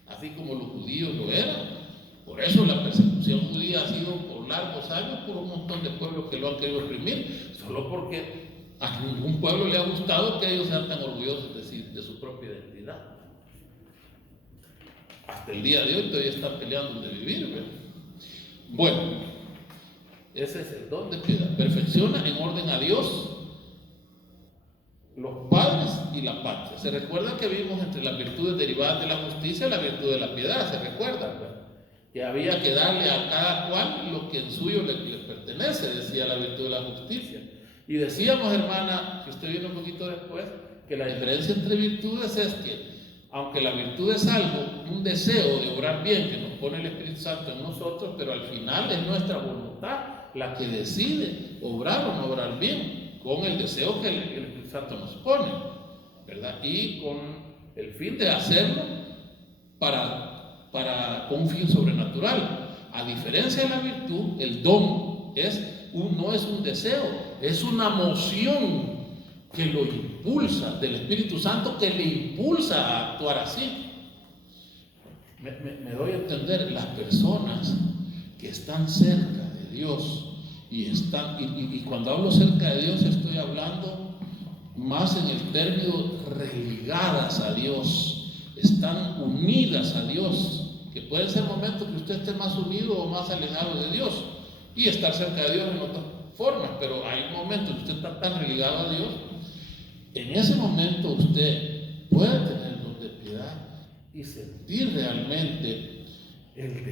así como los judíos lo eran. Por eso la persecución judía ha sido por largos años por un montón de pueblos que lo han querido oprimir, solo porque a ningún pueblo le ha gustado que ellos sean tan orgullosos de su propia identidad. hasta el día de hoy todavía están peleando de vivir, ¿verdad? Bueno, ese es el don de piedad. Perfecciona en orden a Dios, los padres y la patria. ¿Se recuerdan que vimos entre las virtudes derivadas de la justicia la virtud de la piedad? ¿Se recuerdan, verdad? Que había que darle a cada cual lo que en suyo le pertenece, decía la virtud de la justicia. Y decíamos, hermana, que usted viene un poquito después, que la diferencia entre virtudes es que, aunque la virtud es algo, un deseo de obrar bien que nos pone el Espíritu Santo en nosotros, pero al final es nuestra voluntad la que decide obrar o no obrar bien, con el deseo que el Espíritu Santo nos pone, ¿verdad? Y con el fin de hacerlo con un fin sobrenatural. A diferencia de la virtud, el don no es un deseo, es una moción que lo impulsa, del Espíritu Santo que le impulsa a actuar así. Me doy a entender, las personas que están cerca de Dios y cuando hablo cerca de Dios estoy hablando más en el término religadas a Dios, están unidas a Dios, que pueden ser momentos que usted esté más unido o más alejado de Dios y estar cerca de Dios en otras formas, pero hay momentos que usted está tan religado a Dios. En ese momento usted puede tener don de piedad y sentir realmente el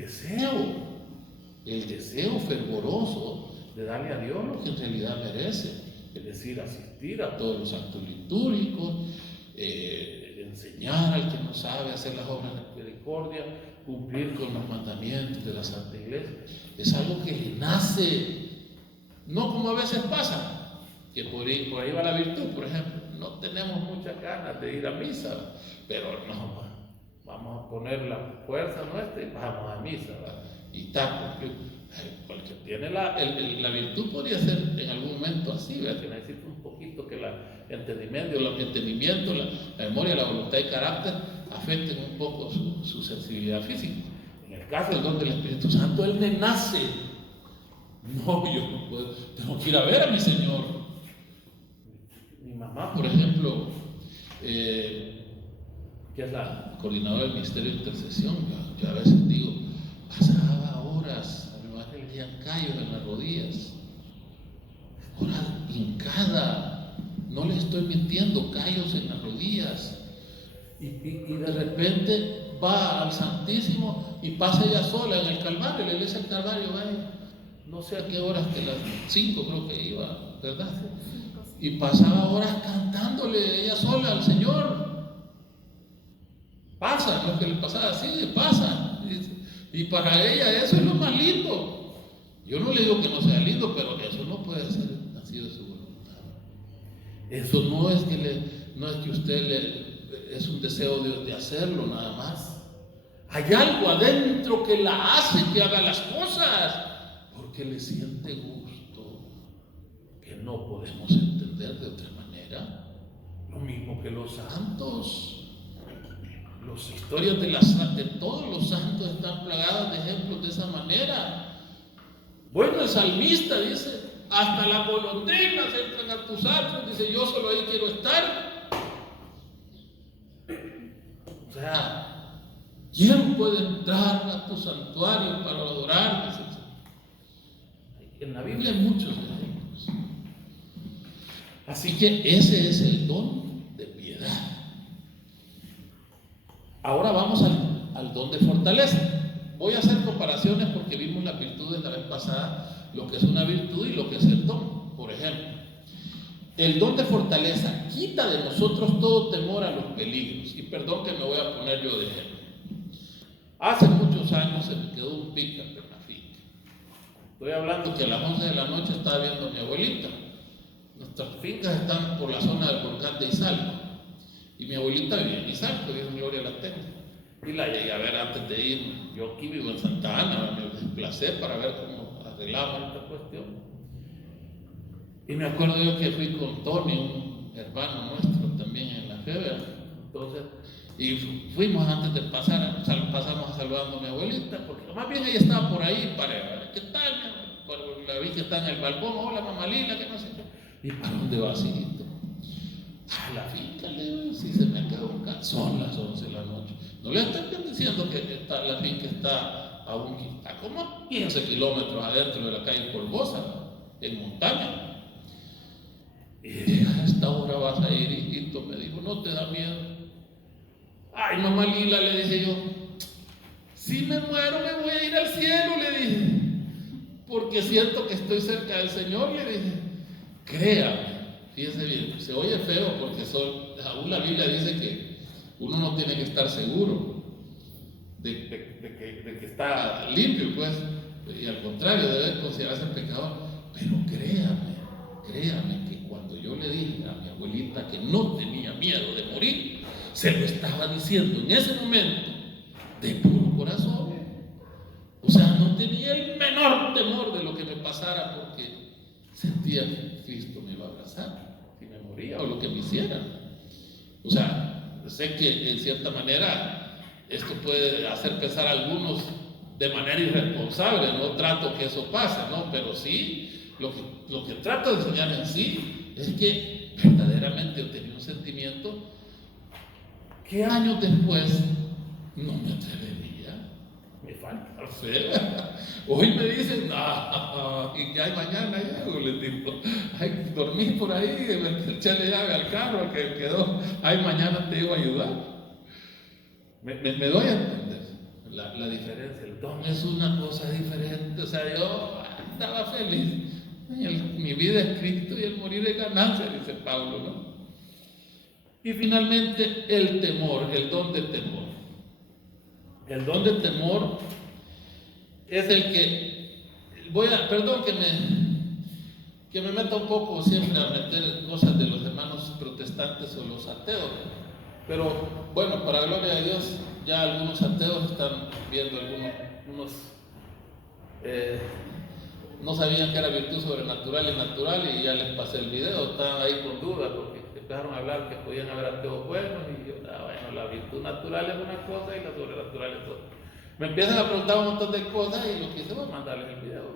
deseo fervoroso de darle a Dios lo que en realidad merece, es decir, asistir a todos los actos litúrgicos, enseñar al que no sabe hacer las obras de misericordia, cumplir con los mandamientos de la Santa Iglesia. Es algo que le nace, no como a veces pasa, que por ahí va la virtud, por ejemplo. No tenemos muchas ganas de ir a misa, pero no, vamos a poner la fuerza nuestra y vamos a misa, ¿verdad? Y está cumplido. El que tiene la virtud podría ser en algún momento así, ¿verdad? Que necesita un poquito que el entendimiento, la memoria, la voluntad y carácter afecten un poco su sensibilidad física. En el caso del don del Espíritu Santo, Él me nace. No, yo no puedo, tengo que ir a ver a mi Señor. Mi mamá, por ejemplo, que es la coordinadora del Ministerio de Intercesión, yo a veces digo, pasaba horas, a mi madre le decían callos en las rodillas, horas hincada, no le estoy mintiendo, callos en las rodillas, y de repente va al Santísimo y pasa ella sola en el Calvario, la iglesia del Calvario, no sé a qué horas, que las 5 creo que iba, ¿verdad? Y pasaba horas cantándole ella sola al Señor. Pasa, lo que le pasaba así, pasa. Y para ella eso es lo más lindo. Yo no le digo que no sea lindo, pero eso no puede ser nacido de su voluntad. Eso no es que usted es un deseo de hacerlo nada más. Hay algo adentro que la hace que haga las cosas, porque le siente gusto, que no podemos entender de otra manera. Lo mismo que los santos. Las historias de todos los santos están plagadas de ejemplos de esa manera. Bueno, el salmista dice, hasta las golondrinas entran a tus atrios, dice, yo solo ahí quiero estar. O sea, ¿quién puede entrar a tu santuario para adorar? En la Biblia hay muchos ejemplos. Así que ese es el don de piedad. Ahora vamos al don de fortaleza. Voy a hacer comparaciones porque vimos las virtudes la vez pasada, lo que es una virtud y lo que es el don. Por ejemplo, el don de fortaleza quita de nosotros todo temor a los peligros. Y perdón que me voy a poner yo de ejemplo. Hace muchos años se me quedó un pícaro en la finca. Estoy hablando que a las 11 de la noche estaba viendo a mi abuelita. Nuestras fincas están por la zona del volcán de Izalco. Y mi abuelita vive en Izalco, Dios gloria la tenga. Y la llegué a ver antes de ir. Yo aquí vivo en Santa Ana, me desplacé para ver cómo arreglamos esta cuestión. Y me acuerdo yo que fui con Tony, un hermano nuestro también en la Febra. Entonces, y fuimos antes de pasar, pasamos saludando a mi abuelita, porque más bien ella estaba por ahí para ver, ¿qué tal? La vi que está en el balcón, hola mamá Lila, que no sé qué. ¿Y para dónde vas, hijito? A la finca, le digo, si se me quedó un calzón las 11 de la noche. No le estoy diciendo que la finca está está como a 15 kilómetros adentro de la calle Polvosa, en montaña. Y a esta hora vas a ir, hijito, me dijo, ¿no te da miedo? Ay, mamá Lila, le dije yo, si me muero me voy a ir al cielo, le dije, porque siento que estoy cerca del Señor, le dije. Créame, fíjese bien, se oye feo porque aún la Biblia dice que uno no tiene que estar seguro de que está limpio, pues, y al contrario, debe considerarse pecador. Pero créame que cuando yo le dije a mi abuelita que no tenía miedo de morir, se lo estaba diciendo en ese momento de puro corazón. O sea, no tenía el menor temor de lo que me pasara porque sentía que Cristo me iba a abrazar si me moría o lo que me hiciera. O sea, sé que en cierta manera esto puede hacer pensar a algunos de manera irresponsable, no trato que eso pase, ¿no? Pero sí, lo que trato de enseñar en sí es que verdaderamente yo tenía un sentimiento que años después no me atrevería, me falta fe. Hoy me dicen, no, y ya hay mañana llego, les digo, ay, dormí por ahí, echarle llave al carro que quedó, ay, mañana te iba a ayudar. Me doy a entender la diferencia. El don es una cosa diferente. O sea, yo estaba feliz. Mi vida es Cristo y el morir es ganancia, dice Pablo, ¿no? Y finalmente el temor, el don de temor. El don de temor es el que, perdón que me meta un poco siempre a meter cosas de los hermanos protestantes o los ateos. Pero bueno, para gloria de Dios, ya algunos ateos están viendo no sabían que era virtud sobrenatural y natural y ya les pasé el video, estaban ahí con dudas porque empezaron a hablar que podían haber ateos buenos y yo, bueno, la virtud natural es una cosa y la sobrenatural es otra. Me empiezan a preguntar un montón de cosas y lo que hice fue mandarles el video.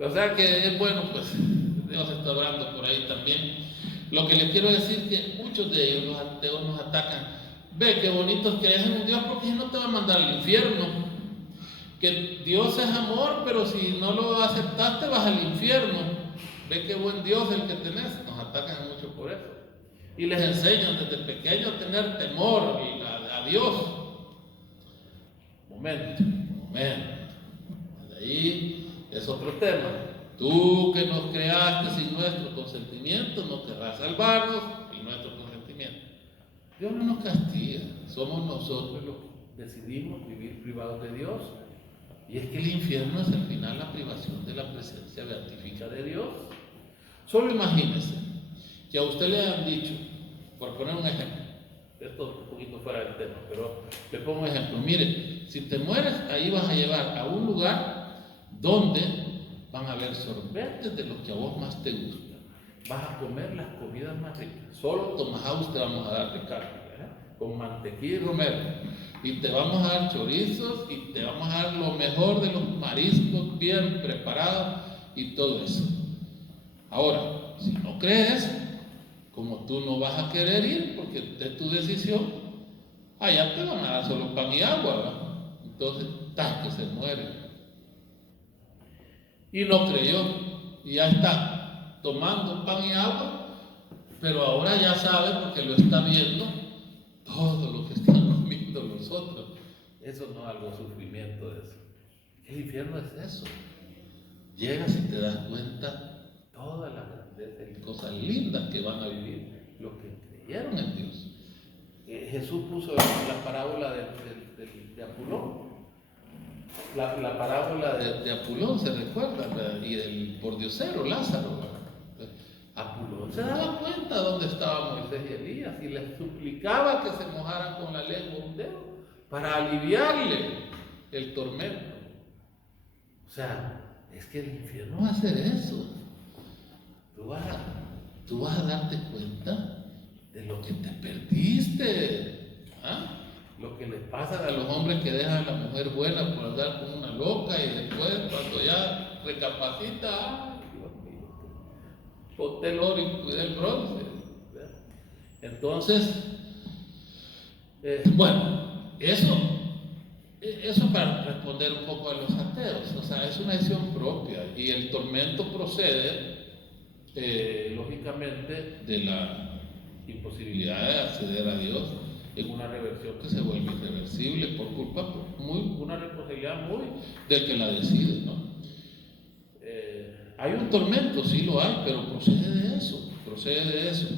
O sea que es bueno, pues Dios está hablando por ahí también. Lo que les quiero decir es que muchos de ellos, los ateos, nos atacan. Ve qué bonito es que es un Dios porque no te va a mandar al infierno. Que Dios es amor, pero si no lo aceptaste vas al infierno. Ve qué buen Dios el que tenés. Nos atacan mucho por eso. Y les enseñan desde pequeños a tener temor a Dios. Momento. De ahí es otro tema. Tú que nos creaste sin nuestro consentimiento, no querrás salvarnos sin nuestro consentimiento. Dios no nos castiga, somos nosotros los que decidimos vivir privados de Dios. Y es que el infierno es al final la privación de la presencia beatífica de Dios. Solo imagínense que a usted le han dicho, por poner un ejemplo, esto es un poquito fuera del tema, pero le pongo un ejemplo. Mire, si te mueres, ahí vas a llevar a un lugar donde van a haber sorbetes de los que a vos más te gustan. Vas a comer las comidas más ricas. Solo Tomás House te vamos a dar de carne, con mantequilla y romero. Y te vamos a dar chorizos y te vamos a dar lo mejor de los mariscos bien preparados y todo eso. Ahora, si no crees, como tú no vas a querer ir porque es tu decisión, allá te van a dar solo pan y agua, ¿verdad? Entonces, que se muere. Y no creyó, y ya está tomando pan y agua, pero ahora ya sabe porque lo está viendo todo lo que están comiendo los otros. Eso no es algo sufrimiento de eso. El infierno es eso. Llegas y te das cuenta todas las grandes y cosas lindas que van a vivir los que creyeron en Dios. Jesús puso la parábola de Apulón. La parábola de Apulón, se recuerda, y del pordiosero Lázaro. Apulón se daba cuenta dónde estaba Moisés y Elías y les suplicaba que se mojaran con la lengua un dedo para aliviarle el tormento. O sea, es que el infierno va a hacer eso. Tú vas a darte cuenta de lo que te perdiste. Lo que les pasa a los hombres que dejan a la mujer buena por andar con una loca y después cuando ya recapacita, Dios mío, ponte el oro y cuida el bronce. Entonces, bueno, eso para responder un poco a los ateos, o sea, es una decisión propia y el tormento procede, lógicamente, de la imposibilidad de acceder a Dios en una reversión que se vuelve irreversible por culpa, una responsabilidad muy del que la decide, ¿no? Hay un tormento, sí lo hay, pero procede de eso.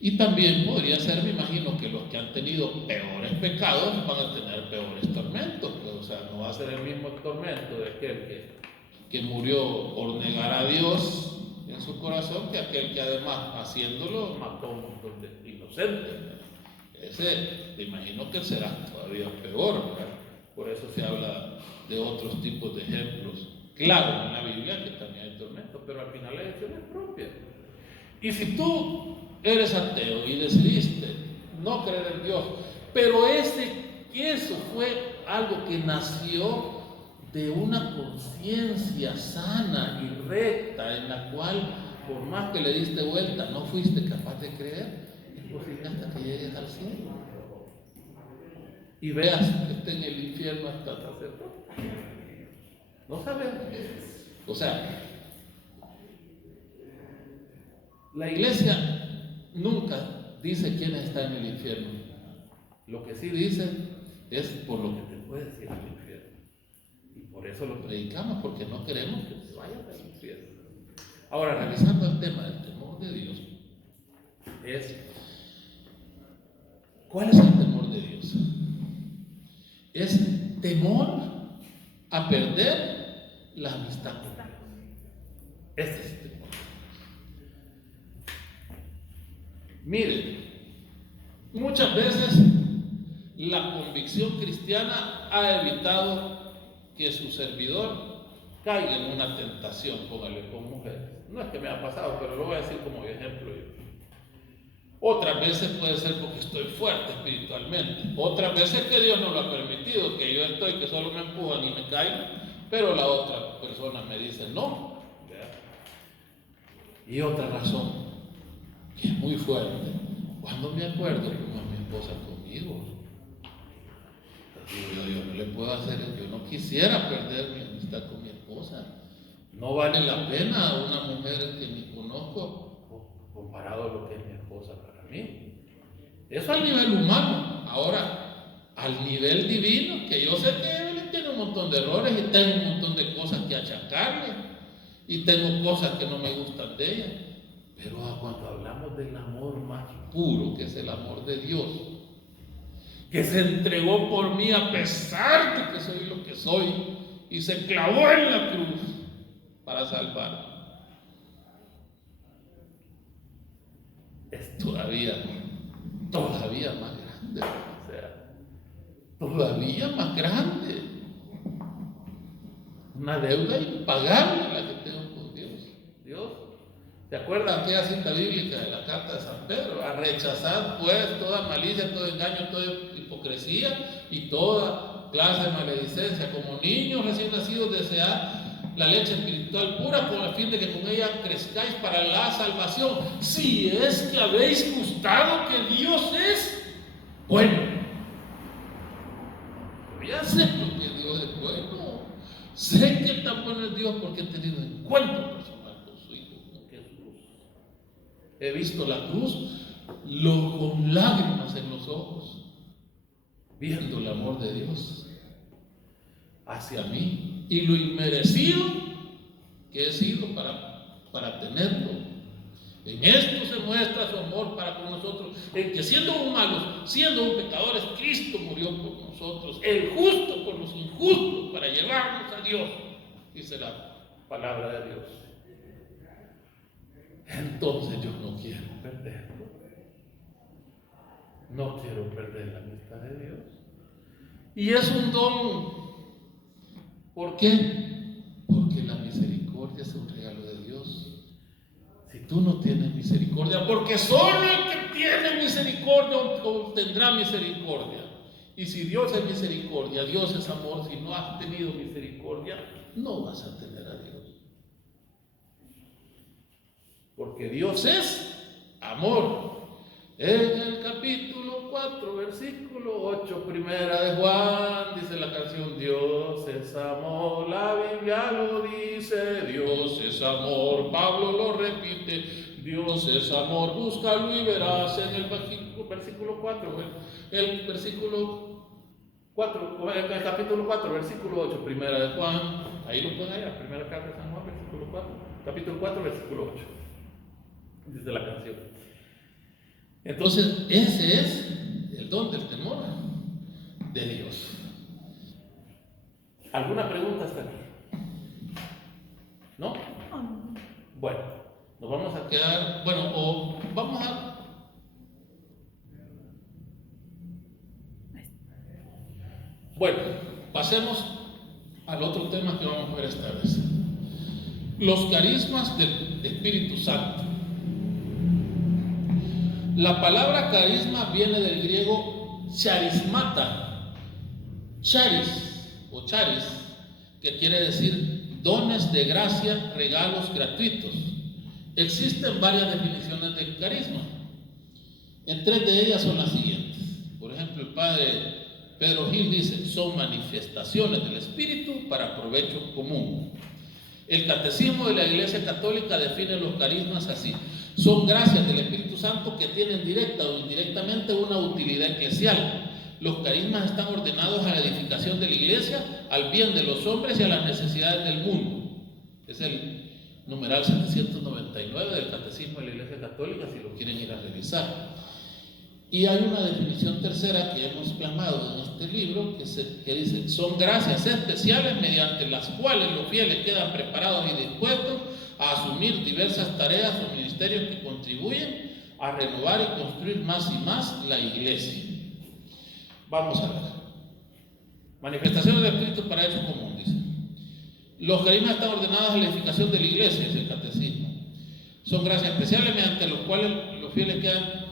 Y también podría ser, me imagino, que los que han tenido peores pecados van a tener peores tormentos, pues, o sea, no va a ser el mismo tormento de aquel que murió por negar a Dios en su corazón que aquel que además haciéndolo mató a un montón de inocentes. Ese, me imagino que será todavía peor, ¿verdad? Por eso se habla de otros tipos de ejemplos. Claro, en la Biblia que también hay tormentos, pero al final la decisión es propia. Y si tú eres ateo y decidiste no creer en Dios, pero eso fue algo que nació de una conciencia sana y recta en la cual, por más que le diste vuelta, no fuiste capaz de creer, es posible hasta que llegues al cielo y veas que esté en el infierno hasta el sacerdote. No sabemos. O sea, la iglesia nunca dice quién está en el infierno. Lo que sí dice es por lo que te puedes ir al infierno. Y por eso lo predicamos, porque no queremos que te vayas al infierno. Ahora, revisando el tema del temor de Dios, ¿cuál es el temor de Dios? Es temor a perder la amistad con Dios. Ese es el temor. Miren, muchas veces la convicción cristiana ha evitado que su servidor caiga en una tentación, póngale, con mujeres. No es que me ha pasado, pero lo voy a decir como ejemplo. Otras veces puede ser porque estoy fuerte espiritualmente. Otras veces que Dios no lo ha permitido, que yo estoy, que solo me empujan y me caigo, pero la otra persona me dice no. Y otra razón, que es muy fuerte, cuando me acuerdo como mi esposa conmigo. Yo no le puedo hacer, yo no quisiera perder mi amistad con mi esposa. No vale la pena una mujer que ni conozco comparado a lo que es mi esposa para mí. Eso al nivel humano. Ahora, al nivel divino, que yo sé que él tiene un montón de errores y tengo un montón de cosas que achacarle y tengo cosas que no me gustan de ella. Pero cuando hablamos del amor más puro, que es el amor de Dios, que se entregó por mí a pesar de que soy lo que soy y se clavó en la cruz para salvarme, es todavía más grande, o sea, todavía más grande. Una deuda impagable la que tengo con Dios. ¿Se acuerdan aquella cita bíblica de la carta de San Pedro? A rechazar pues toda malicia, todo engaño, toda hipocresía y toda clase de maledicencia. Como niños recién nacidos, desead la leche espiritual pura con el fin de que con ella crezcáis para la salvación. Si es que habéis gustado que Dios es bueno. Yo ya sé porque Dios es bueno. Sé que tan bueno es Dios porque he tenido encuentro personal con su Hijo, con Jesús. He visto la cruz con lágrimas en los ojos, viendo el amor de Dios hacia mí y lo inmerecido que he sido para tenerlo. En esto se muestra su amor para con nosotros, en que siendo humanos, siendo pecadores, Cristo murió por nosotros, el justo por los injustos, para llevarnos a Dios, dice la palabra de Dios. Entonces yo no quiero perderlo. No quiero perder la amistad de Dios. Y es un don. ¿Por qué? Porque la misericordia es un regalo de Dios. Si tú no tienes misericordia, porque solo el que tiene misericordia obtendrá misericordia. Y si Dios es misericordia, Dios es amor, si no has tenido misericordia, no vas a tener a Dios. Porque Dios es amor. En el capítulo 4, versículo 8, primera de Juan, dice la canción, Dios es amor, la Biblia lo dice, Dios es amor, Pablo lo repite, Dios es amor, búscalo y verás en el versículo 4, el versículo 4, el capítulo 4, versículo 8, primera de Juan, ahí lo pueden hallar, primera carta de San Juan, versículo 4, capítulo 4, versículo 8, dice la canción. Entonces, ese es el don del temor de Dios. ¿Alguna pregunta hasta aquí? ¿No? Bueno, nos vamos a quedar, Bueno, pasemos al otro tema que vamos a ver esta vez. Los carismas del Espíritu Santo. La palabra carisma viene del griego charismata, charis o charis, que quiere decir dones de gracia, regalos gratuitos. Existen varias definiciones de carisma. En 3 de ellas son las siguientes. Por ejemplo, el padre Pedro Gil dice, son manifestaciones del Espíritu para provecho común. El Catecismo de la Iglesia Católica define los carismas así. Son gracias del Espíritu Santo que tienen directa o indirectamente una utilidad eclesial. Los carismas están ordenados a la edificación de la Iglesia, al bien de los hombres y a las necesidades del mundo. Es el numeral 799 del Catecismo de la Iglesia Católica, si lo quieren ir a revisar. Y hay una definición tercera que hemos plasmado en este libro que dice, son gracias especiales mediante las cuales los fieles quedan preparados y dispuestos a asumir diversas tareas o ministerios que contribuyen a renovar y construir más y más la iglesia. Vamos a ver. Manifestaciones del Espíritu para hecho común, dice. Los carismas están ordenados a la edificación de la iglesia, dice el Catecismo. Son gracias especiales mediante los cuales los fieles quedan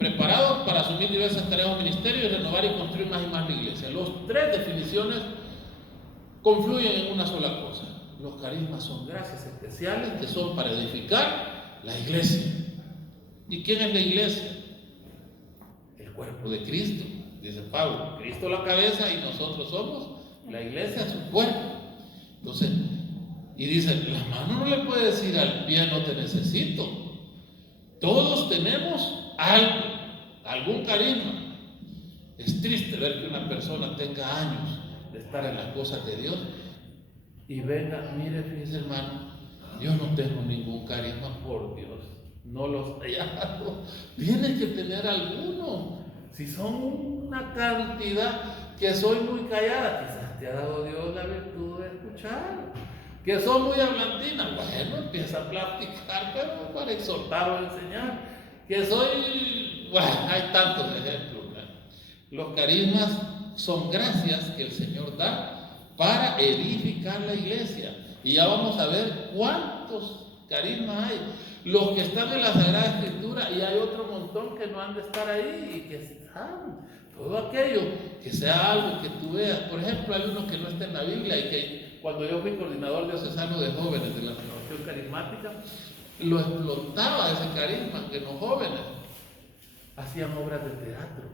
preparados para asumir diversas tareas o ministerios y renovar y construir más y más la iglesia. Las 3 definiciones confluyen en una sola cosa. Los carismas son gracias especiales que son para edificar la iglesia. ¿Y quién es la iglesia? El cuerpo de Cristo, dice Pablo. Cristo la cabeza y nosotros somos la iglesia, su cuerpo. Entonces, y dice, la mano no le puede decir al pie no te necesito. Todos tenemos algún carisma. Es triste ver que una persona tenga años de estar en las cosas de Dios y venga, mire, fíjese hermano, yo no tengo ningún carisma, por Dios, no los he hallado. Tienes que tener alguno. Si son una cantidad que soy muy callada, quizás te ha dado Dios la virtud de escuchar. Que son muy hablantinas, bueno, empieza a platicar, pero para exhortar o enseñar. Que soy, bueno, hay tantos ejemplos, ¿verdad? Los carismas son gracias que el Señor da para edificar la iglesia. Y ya vamos a ver cuántos carismas hay. Los que están en la Sagrada Escritura, y hay otro montón que no han de estar ahí y que están. Todo aquello que sea algo que tú veas. Por ejemplo, hay uno que no está en la Biblia y que cuando yo fui coordinador diocesano de jóvenes de la renovación carismática, lo explotaba ese carisma, que los jóvenes hacían obras de teatro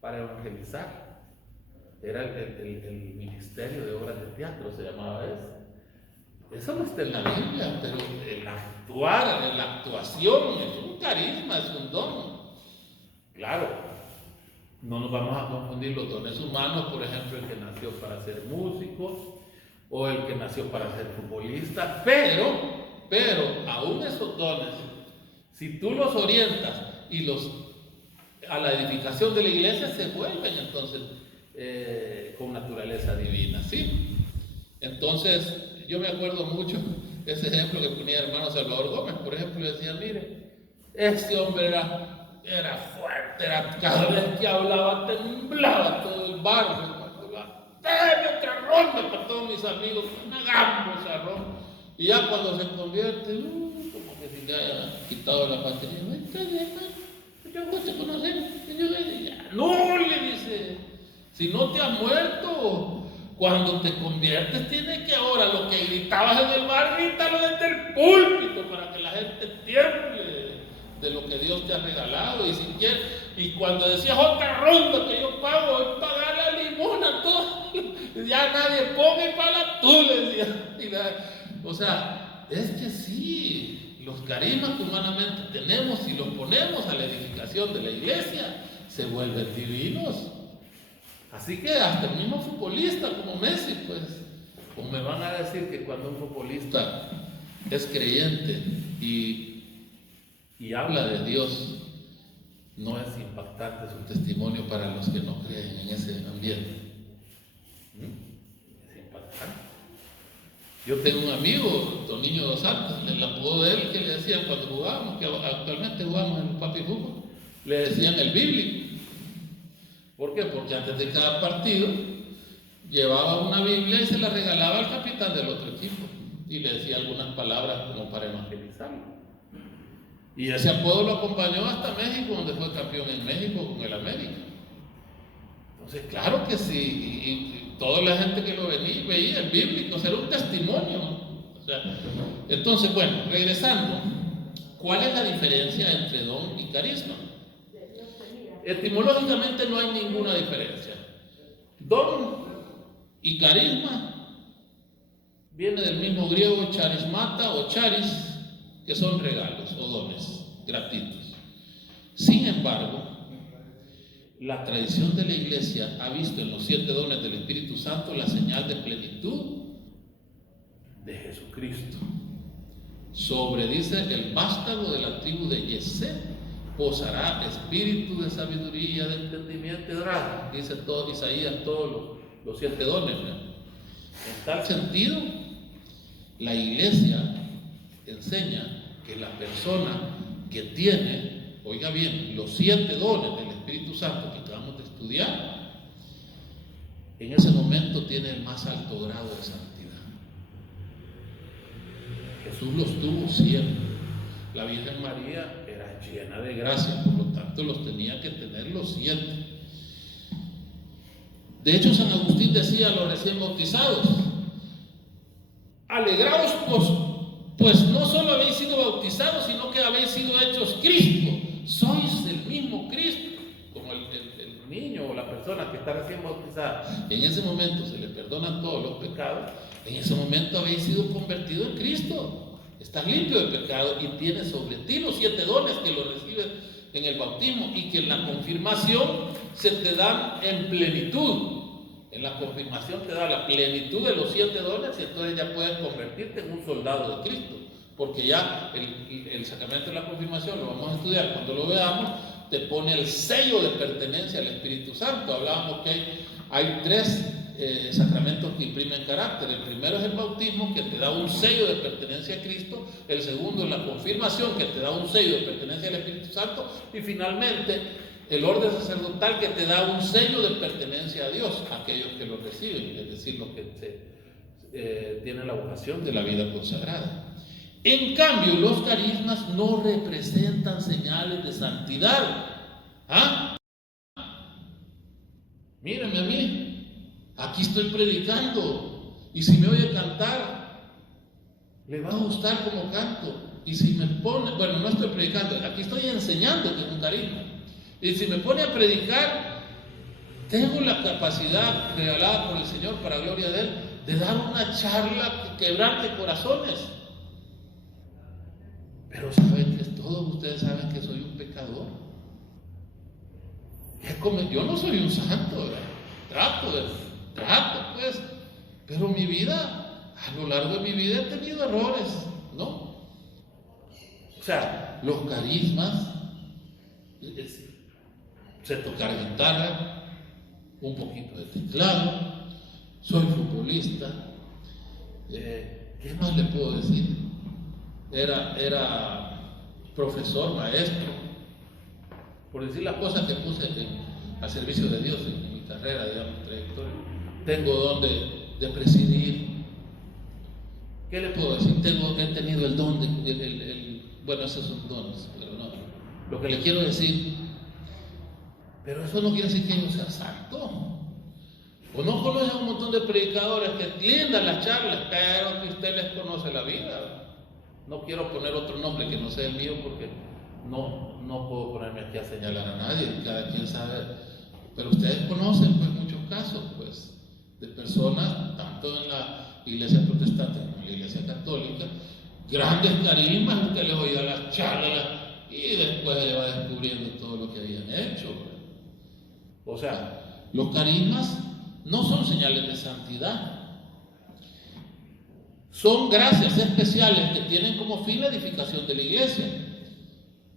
para evangelizar. Era el ministerio de obras de teatro, se llamaba eso. Eso no está en la Biblia, pero el actuar, la actuación es un carisma, es un don. Claro, no nos vamos a confundir los dones humanos, por ejemplo, el que nació para ser músico o el que nació para ser futbolista, pero aún esos dones, si tú los orientas y a la edificación de la iglesia, se vuelven entonces con naturaleza divina, ¿sí? Entonces, yo me acuerdo mucho ese ejemplo que ponía el hermano Salvador Gómez, por ejemplo, decía, mire, este hombre era fuerte, cada vez que hablaba temblaba todo el barrio, déme otra ronda para todos mis amigos, hagamos esa ronda. Y ya cuando se convierte, como que si le haya quitado la batería, no está bien, yo gusto conocer, no, le dice, si no te has muerto, cuando te conviertes tienes que ahora lo que gritabas en el bar, grítalo desde el púlpito para que la gente tiemble. de lo que Dios te ha regalado. Y si quieres, y cuando decías otra ronda que yo pago, hoy pagar la limona, todo, ya nadie pone para tú, le decía. O sea, es que sí, los carismas que humanamente tenemos, si los ponemos a la edificación de la iglesia, se vuelven divinos. Así que hasta el mismo futbolista como Messi, pues, o me van a decir que cuando un futbolista es creyente y habla de Dios, no es impactante su testimonio para los que no creen en ese ambiente. Es impactante. Yo tengo un amigo, Don Niño dos Santos, el apodo de él que le decían cuando jugábamos, que actualmente jugamos en el Papi Fútbol, le decían el bíblico. ¿Por qué? Porque antes de cada partido llevaba una Biblia y se la regalaba al capitán del otro equipo y le decía algunas palabras como para evangelizarlo. Y ese apodo lo acompañó hasta México, donde fue campeón en México con el América. Entonces, claro que sí, y toda la gente que lo veía el bíblico, o sea, era un testimonio. O sea, entonces, bueno, regresando, ¿cuál es la diferencia entre don y carisma? Etimológicamente no hay ninguna diferencia. Don y carisma viene del mismo griego charismata o charis, que son regalos o dones gratuitos. Sin embargo, la tradición de la iglesia ha visto en los 7 dones del Espíritu Santo la señal de plenitud de Jesucristo. Dice el vástago de la tribu de Yesé posará espíritu de sabiduría, de entendimiento y de gracia. Dice todo Isaías, todos los 7 dones. En tal sentido, la iglesia enseña que la persona que tiene, oiga bien, los 7 dones del Espíritu Santo que acabamos de estudiar, en ese momento tiene el más alto grado de santidad. Jesús los tuvo siempre. La Virgen María era llena de gracia, por lo tanto los tenía que tener los 7. De hecho, San Agustín decía a los recién bautizados: alegraos pues no solo habéis sido bautizados, sino que habéis sido hechos Cristo. Sois el mismo Cristo. Como el niño o la persona que está recién bautizada, en ese momento se le perdonan todos los pecados. En ese momento habéis sido convertido en Cristo. Estás limpio de pecado y tienes sobre ti los 7 dones que lo recibes en el bautismo y que en la confirmación se te dan en plenitud. En la confirmación te da la plenitud de los 7 dones y entonces ya puedes convertirte en un soldado de Cristo. Porque ya el sacramento de la confirmación, lo vamos a estudiar cuando lo veamos, te pone el sello de pertenencia al Espíritu Santo. Hablábamos que hay 3 sacramentos que imprimen carácter. El primero es el bautismo, que te da un sello de pertenencia a Cristo. El segundo es la confirmación, que te da un sello de pertenencia al Espíritu Santo. Y finalmente, el orden sacerdotal, que te da un sello de pertenencia a Dios, a aquellos que lo reciben, es decir, los que tienen la vocación de la vida consagrada. En cambio, los carismas no representan señales de santidad. ¿Ah? Mírenme a mí. Aquí estoy predicando, y si me oye cantar, le va a gustar como canto. Y si me pone, bueno, no estoy predicando, aquí estoy enseñando que es un carisma. Y si me pone a predicar, tengo la capacidad regalada por el Señor para gloria de Él, de dar una charla que quebrante corazones. Pero saben que todos ustedes saben que soy un pecador. Yo no soy un santo, ¿verdad? Trato, pues, pero mi vida, a lo largo de mi vida he tenido errores, ¿no? O sea, los carismas, sé tocar guitarra, un poquito de teclado, soy futbolista, ¿qué más le puedo decir? Era profesor, maestro, por decir las cosas que puse al servicio de Dios en mi carrera, digamos, trayectoria. Tengo don de presidir. ¿Qué le puedo decir? He tenido el don bueno, esos son dones, pero no. Lo que le quiero decir, pero eso no quiere decir que yo sea santo. O no conoce a un montón de predicadores que lindas las charlas, pero que usted les conoce la vida. No quiero poner otro nombre que no sea el mío porque no puedo ponerme aquí a señalar a nadie, cada quien sabe, pero ustedes conocen pues muchos casos pues de personas, tanto en la iglesia protestante como en la iglesia católica, grandes carismas, usted les oía las charlas y después le va descubriendo todo lo que habían hecho. O sea, los carismas no son señales de santidad, son gracias especiales que tienen como fin la edificación de la iglesia.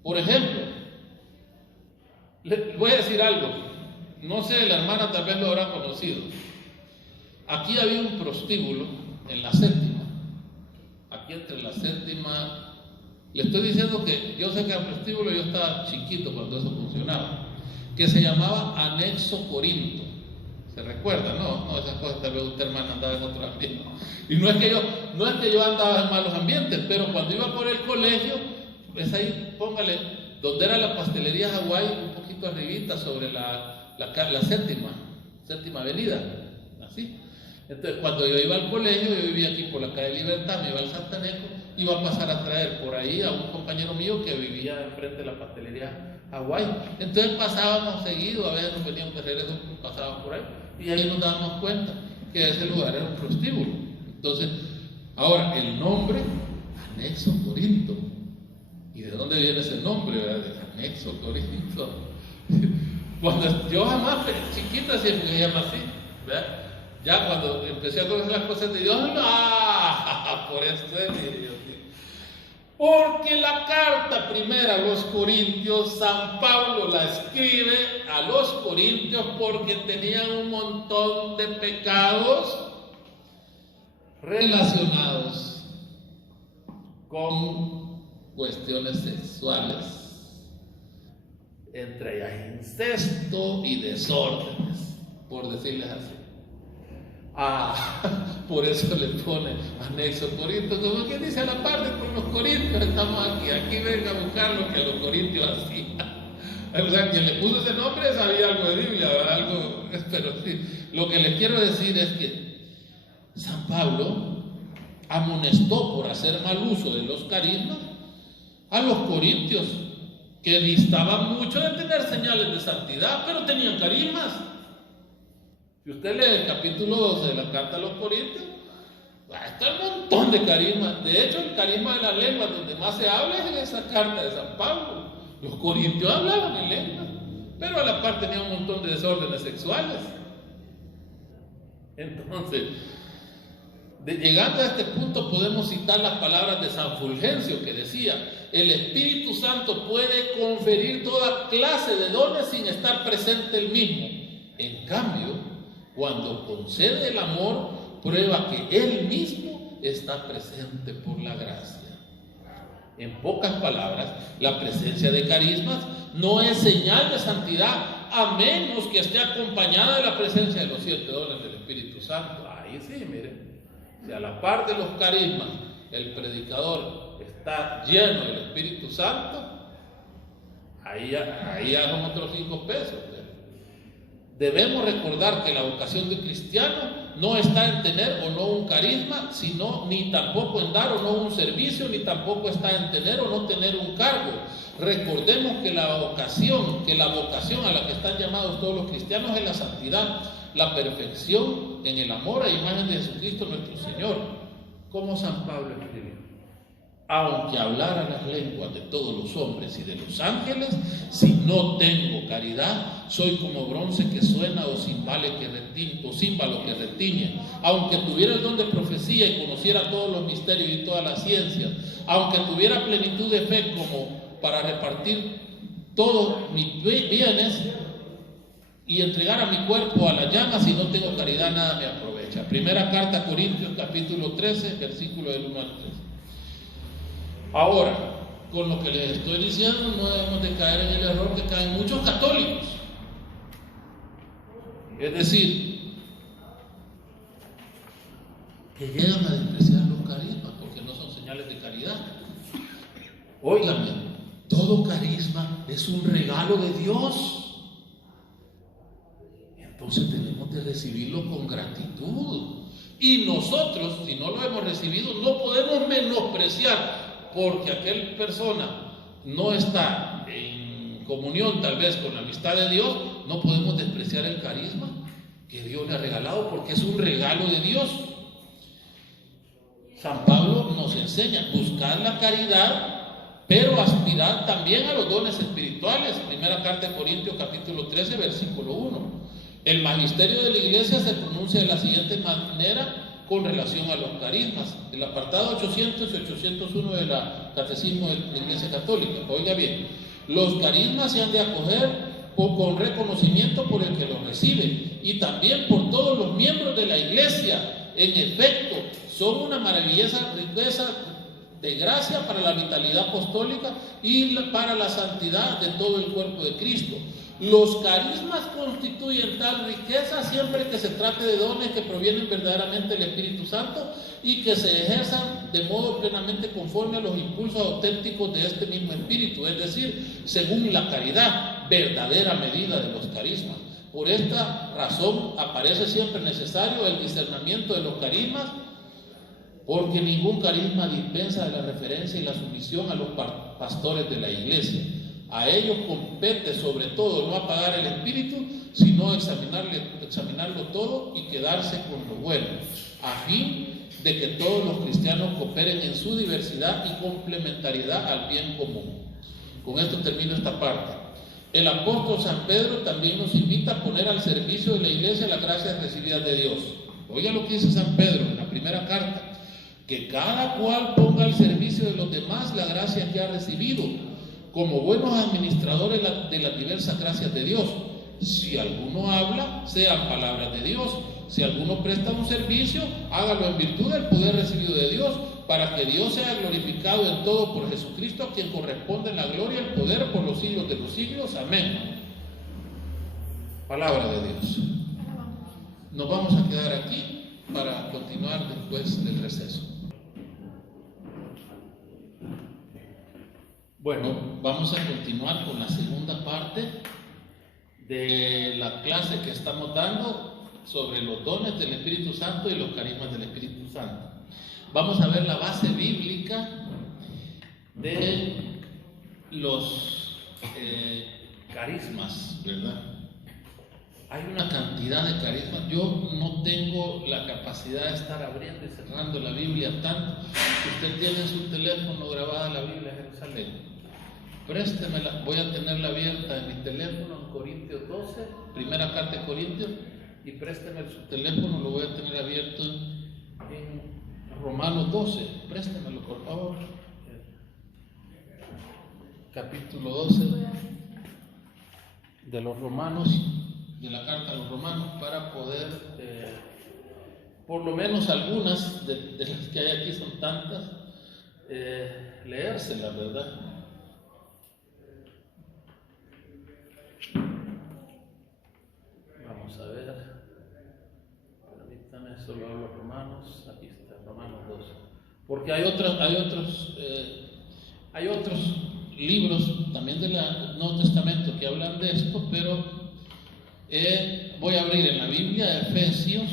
Por ejemplo, les voy a decir algo, no sé, la hermana tal vez lo habrá conocido. Aquí había un prostíbulo en la séptima, aquí entre la séptima, le estoy diciendo que yo sé que el prostíbulo yo estaba chiquito cuando eso funcionaba, que se llamaba Anexo Corinto. ¿Se recuerda? No, esas cosas tal vez usted, hermana, andaba en otro ambiente. Y no es que yo andaba en malos ambientes, pero cuando iba por el colegio, es ahí, póngale, donde era la pastelería Hawái, un poquito arribita sobre la séptima avenida, así. Entonces, cuando yo iba al colegio, yo vivía aquí por la calle Libertad, me iba al Santaneco, iba a pasar a traer por ahí a un compañero mío que vivía enfrente de la pastelería Hawái. Entonces pasábamos seguido, a veces nos veníamos de regreso, pasábamos por ahí, y ahí nos dábamos cuenta que ese lugar era un prostíbulo. Entonces, ahora, el nombre, Anexo Corinto. ¿Y de dónde viene ese nombre, verdad? De Anexo Corinto. Cuando yo jamás, chiquita, siempre se llama así, ¿verdad? Ya cuando empecé a conocer las cosas de Dios, por esto es Dios. Porque la carta primera a los Corintios, San Pablo la escribe a los Corintios porque tenían un montón de pecados relacionados con cuestiones sexuales, entre ellas incesto y desórdenes, por decirles así. Por eso le pone Anexo Corinto, como que dice a la parte con los corintios, estamos aquí venga a buscar lo que los corintios hacían. O sea, quien le puso ese nombre sabía algo de Biblia, ¿verdad? Algo, pero sí, lo que les quiero decir es que San Pablo amonestó por hacer mal uso de los carismas a los corintios, que distaban mucho de tener señales de santidad, pero tenían carismas. Si usted lee el capítulo 12 de la carta a los Corintios, está un montón de carismas. De hecho, el carisma de la lengua donde más se habla es en esa carta de San Pablo. Los corintios hablaban en lengua, pero a la par tenían un montón de desórdenes sexuales. Entonces, llegando a este punto, podemos citar las palabras de San Fulgencio, que decía: el Espíritu Santo puede conferir toda clase de dones sin estar presente él mismo. En cambio, cuando concede el amor, prueba que él mismo está presente por la gracia. En pocas palabras, la presencia de carismas no es señal de santidad, a menos que esté acompañada de la presencia de los 7 dones del Espíritu Santo. Ahí sí, miren, si a la par de los carismas el predicador está lleno del Espíritu Santo, ahí ya son otros 5 pesos. Debemos recordar que la vocación de cristiano no está en tener o no un carisma, sino ni tampoco en dar o no un servicio, ni tampoco está en tener o no tener un cargo. Recordemos que la vocación a la que están llamados todos los cristianos es la santidad, la perfección en el amor a imagen de Jesucristo nuestro Señor. Como San Pablo escribió: aunque hablara las lenguas de todos los hombres y de los ángeles, si no tengo caridad, soy como bronce que suena o címbalo que retiñe. Aunque tuviera el don de profecía y conociera todos los misterios y todas las ciencias, aunque tuviera plenitud de fe como para repartir todos mis bienes y entregar a mi cuerpo a la llama, si no tengo caridad nada me aprovecha. Primera carta a Corintios capítulo 13, versículo del 1 al 3. Ahora, con lo que les estoy diciendo, no debemos de caer en el error que caen muchos católicos. Es decir, que llegan a despreciar los carismas porque no son señales de caridad. Óigame, todo carisma es un regalo de Dios. Entonces tenemos de recibirlo con gratitud. Y nosotros, si no lo hemos recibido, no podemos menospreciar porque aquella persona no está en comunión tal vez con la amistad de Dios, no podemos despreciar el carisma que Dios le ha regalado, porque es un regalo de Dios. San Pablo nos enseña a buscar la caridad, pero aspirar también a los dones espirituales. Primera carta de Corintios capítulo 13 versículo 1. El magisterio de la iglesia se pronuncia de la siguiente manera con relación a los carismas. El apartado 800 y 801 del Catecismo de la Iglesia Católica. Oiga bien, los carismas se han de acoger con reconocimiento por el que los recibe y también por todos los miembros de la iglesia. En efecto, son una maravillosa riqueza de gracia para la vitalidad apostólica y para la santidad de todo el cuerpo de Cristo. Los carismas constituyen tal riqueza siempre que se trate de dones que provienen verdaderamente del Espíritu Santo y que se ejerzan de modo plenamente conforme a los impulsos auténticos de este mismo Espíritu, es decir, según la caridad, verdadera medida de los carismas. Por esta razón aparece siempre necesario el discernimiento de los carismas, porque ningún carisma dispensa de la referencia y la sumisión a los pastores de la iglesia. A ellos compete sobre todo no apagar el espíritu, sino examinarlo todo y quedarse con lo bueno, a fin de que todos los cristianos cooperen en su diversidad y complementariedad al bien común. Con esto termino esta parte. El apóstol San Pedro también nos invita a poner al servicio de la iglesia las gracias recibidas de Dios. Oiga lo que dice San Pedro en la primera carta: que cada cual ponga al servicio de los demás la gracia que ha recibido, como buenos administradores de las diversas gracias de Dios. Si alguno habla, sean palabras de Dios. Si alguno presta un servicio, hágalo en virtud del poder recibido de Dios, para que Dios sea glorificado en todo por Jesucristo, a quien corresponde la gloria y el poder por los siglos de los siglos. Amén. Palabra de Dios. Nos vamos a quedar aquí para continuar después del receso. Bueno, vamos a continuar con la segunda parte de la clase que estamos dando sobre los dones del Espíritu Santo y los carismas del Espíritu Santo. Vamos a ver la base bíblica de los carismas, ¿verdad? Hay una cantidad de carismas. Yo no tengo la capacidad de estar abriendo y cerrando la Biblia tanto. Usted tiene en su teléfono grabada la Biblia de Jerusalén. Préstemela, voy a tenerla abierta en mi teléfono en Corintios 12, primera carta de Corintios, y présteme su teléfono, lo voy a tener abierto en Romanos 12, préstemelo por favor. Capítulo 12 de los Romanos, de la carta a los Romanos, para poder, por lo menos algunas de las que hay aquí, son tantas, leérselas, ¿verdad? Vamos a ver, permítame, solo hablo Romanos, aquí está, Romanos 12, porque hay otros libros también del Nuevo Testamento que hablan de esto, pero voy a abrir en la Biblia Efesios,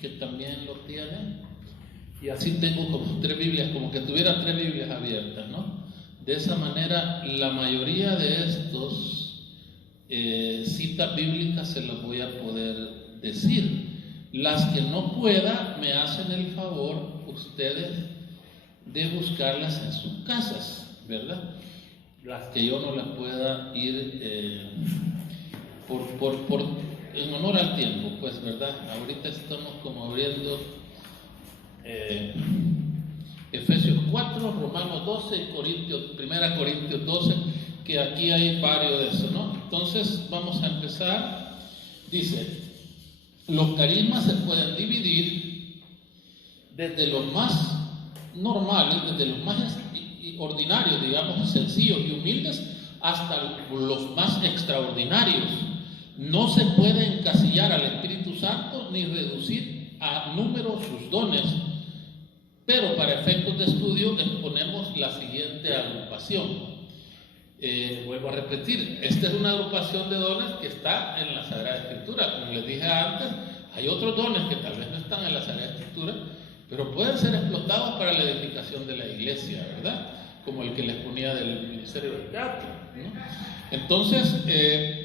que también lo tiene, y así tengo como tres Biblias, como que tuviera tres Biblias abiertas, ¿no? De esa manera, la mayoría de estos citas bíblicas se las voy a poder decir. Las que no pueda, me hacen el favor ustedes de buscarlas en sus casas, ¿verdad? Las que yo no las pueda ir en honor al tiempo, pues, ¿verdad? Ahorita estamos como abriendo Efesios 4, Romanos 12 y 1 Corintios 12, que aquí hay varios de eso, ¿no? Entonces vamos a empezar. Dice: los carismas se pueden dividir desde los más normales, desde los más ordinarios, digamos, sencillos y humildes, hasta los más extraordinarios. No se puede encasillar al Espíritu Santo ni reducir a número sus dones, pero para efectos de estudio exponemos la siguiente agrupación. Vuelvo a repetir, esta es una agrupación de dones que está en la Sagrada Escritura. Como les dije antes, hay otros dones que tal vez no están en la Sagrada Escritura, pero pueden ser explotados para la edificación de la iglesia, ¿verdad? como el que les ponía del ministerio del teatro, ¿no? Entonces,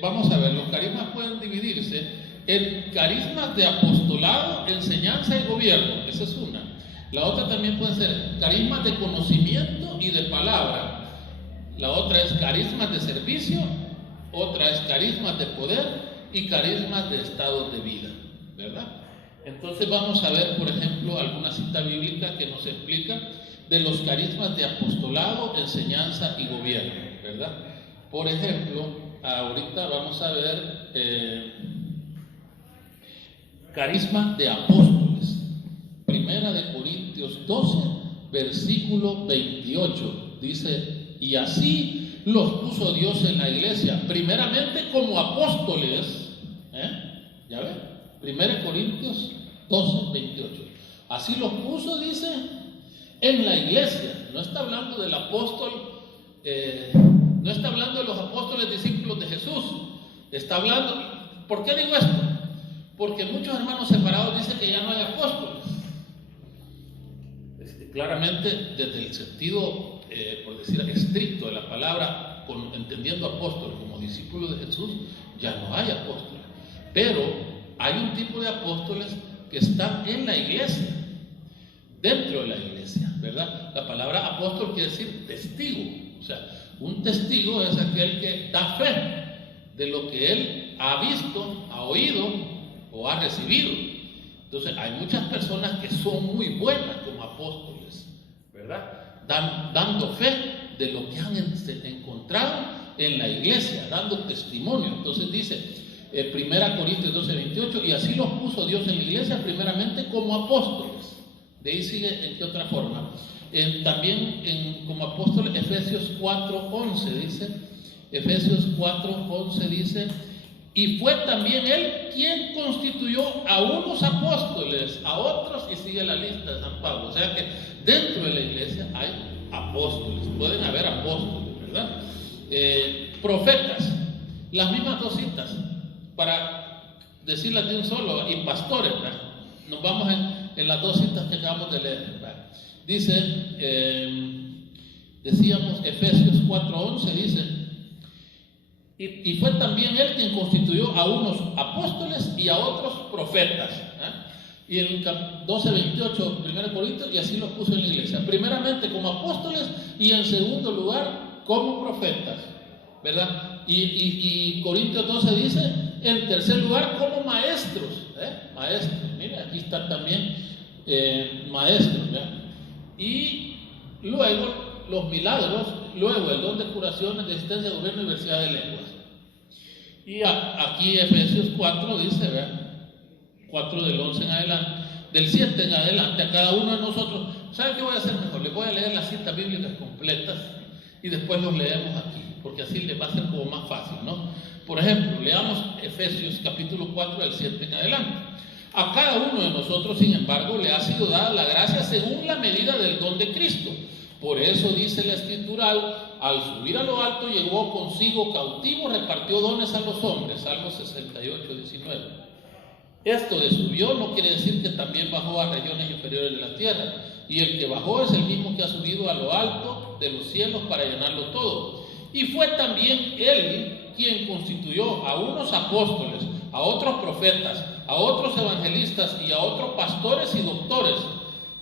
vamos a ver, los carismas pueden dividirse en carismas de apostolado, enseñanza y gobierno. Esa es una. La otra también puede ser carismas de conocimiento y de palabra. La otra es carismas de servicio, otra es carismas de poder y carismas de estado de vida, ¿verdad? Entonces vamos a ver, por ejemplo, alguna cita bíblica que nos explica de los carismas de apostolado, enseñanza y gobierno, ¿verdad? Por ejemplo, ahorita vamos a ver carisma de apóstoles. Primera de Corintios 12, versículo 28, dice: y así los puso Dios en la iglesia, primeramente como apóstoles, ¿ya ven? Primera de Corintios 12, 28. Así los puso, dice, en la iglesia. No está hablando del apóstol, no está hablando de los apóstoles discípulos de Jesús. Está hablando, ¿por qué digo esto? Porque muchos hermanos separados dicen que ya no hay apóstoles. Claramente, desde el sentido, por decir estricto de la palabra, entendiendo apóstol como discípulo de Jesús, ya no hay apóstoles. Pero hay un tipo de apóstoles que están en la iglesia, dentro de la iglesia, ¿verdad? La palabra apóstol quiere decir testigo. O sea, un testigo es aquel que da fe de lo que él ha visto, ha oído o ha recibido. Entonces, hay muchas personas que son muy buenas como apóstoles, ¿verdad? Dando fe de lo que han encontrado en la iglesia, dando testimonio. Entonces dice, 1 Corintios 12, 28, y así los puso Dios en la iglesia primeramente como apóstoles. De ahí sigue en qué otra forma. También como apóstoles, Efesios 4, 11 dice, Efesios 4, 11 dice, y fue también Él quien constituyó a unos apóstoles, a otros, y sigue la lista de San Pablo. O sea que dentro de la iglesia hay apóstoles, pueden haber apóstoles, ¿verdad? Profetas, las mismas dos citas, para decirlas de un solo, y pastores, ¿verdad? Nos vamos en las dos citas que acabamos de leer, ¿verdad? Dice, decíamos Efesios 4:11, dice, y fue también Él quien constituyó a unos apóstoles y a otros profetas. Y en el 12:28, 1 Corintios, y así los puso en la iglesia, primeramente como apóstoles y en segundo lugar como profetas, ¿verdad? Y Corintios 12 dice, en tercer lugar como maestros, maestros, mira, aquí está también maestros, ¿verdad? Y luego los milagros, luego el don de curaciones, de asistencia, gobierno y diversidad de lenguas. Y aquí Efesios 4 dice, ¿verdad? 4 del 11 en adelante, del 7 en adelante, a cada uno de nosotros. ¿Saben qué voy a hacer mejor? Les voy a leer las citas bíblicas completas y después los leemos aquí, porque así les va a ser como más fácil, ¿no? Por ejemplo, leamos Efesios capítulo 4 del 7 en adelante. A cada uno de nosotros, sin embargo, le ha sido dada la gracia según la medida del don de Cristo. Por eso dice la Escritura, al subir a lo alto llevó consigo cautivos, repartió dones a los hombres. Salmo 68, 19. Esto de subió no quiere decir que también bajó a regiones inferiores de la tierra. Y el que bajó es el mismo que ha subido a lo alto de los cielos para llenarlo todo. Y fue también Él quien constituyó a unos apóstoles, a otros profetas, a otros evangelistas y a otros pastores y doctores.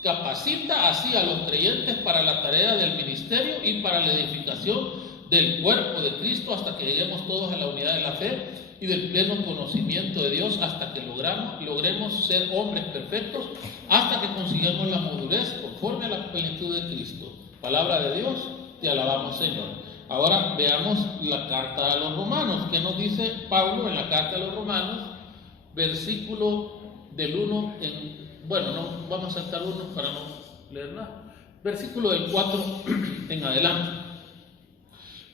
Capacita así a los creyentes para la tarea del ministerio y para la edificación del cuerpo de Cristo hasta que lleguemos todos a la unidad de la fe y del pleno conocimiento de Dios, hasta que logremos ser hombres perfectos, hasta que consigamos la madurez conforme a la plenitud de Cristo. Palabra de Dios, te alabamos, Señor. Ahora veamos la carta a los romanos. ¿Qué nos dice Pablo en la carta a los romanos? Versículo del 1 bueno, no vamos a saltar uno para no leer nada. Versículo del 4 en adelante.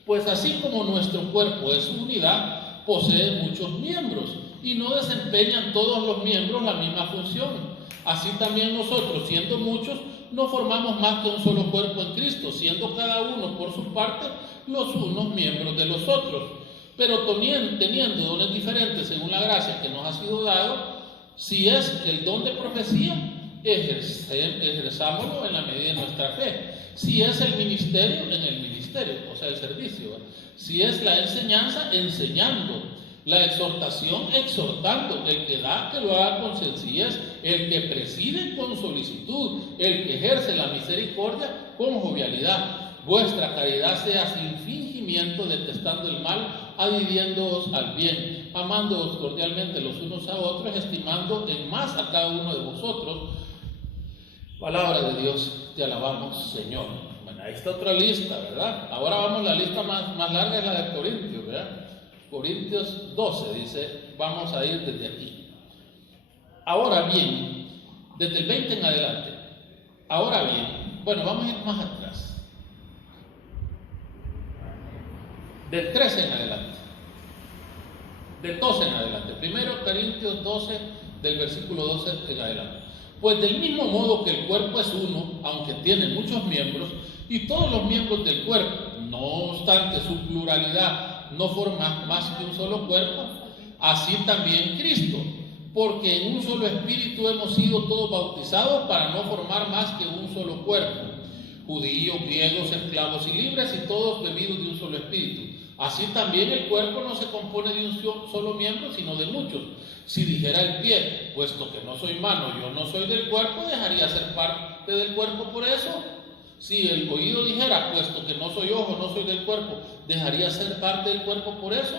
Pues así como nuestro cuerpo es unidad, posee muchos miembros y no desempeñan todos los miembros la misma función. Así también nosotros, siendo muchos, no formamos más que un solo cuerpo en Cristo, siendo cada uno por su parte los unos miembros de los otros. Pero teniendo dones diferentes según la gracia que nos ha sido dado, si es el don de profecía, ejerzámoslo en la medida de nuestra fe. Si es el ministerio, en el ministerio, o sea, el servicio. ¿Verdad? Si es la enseñanza, enseñando. La exhortación, exhortando. El que da, que lo haga con sencillez. El que preside, con solicitud. El que ejerce la misericordia, con jovialidad. Vuestra caridad sea sin fingimiento, detestando el mal, adhiriéndoos al bien, amándoos cordialmente los unos a otros, estimando en más a cada uno de vosotros. Palabra de Dios, te alabamos, Señor. Bueno, ahí está otra lista, ¿verdad? Ahora vamos, la lista más larga es la de Corintios, ¿verdad? Corintios 12 dice, vamos a ir desde aquí. Ahora bien, desde el 20 en adelante. Ahora bien, bueno, vamos a ir más atrás. Del 13 en adelante. Del 12 en adelante. Primero Corintios 12, del versículo 12 en adelante. Pues del mismo modo que el cuerpo es uno, aunque tiene muchos miembros, y todos los miembros del cuerpo, no obstante su pluralidad, no forman más que un solo cuerpo, así también Cristo, porque en un solo espíritu hemos sido todos bautizados para no formar más que un solo cuerpo, judíos, griegos, esclavos y libres, y todos bebidos de un solo espíritu. Así también el cuerpo no se compone de un solo miembro, sino de muchos. Si dijera el pie, puesto que no soy mano, yo no soy del cuerpo, dejaría ser parte del cuerpo por eso. Si el oído dijera, puesto que no soy ojo, no soy del cuerpo, dejaría ser parte del cuerpo por eso.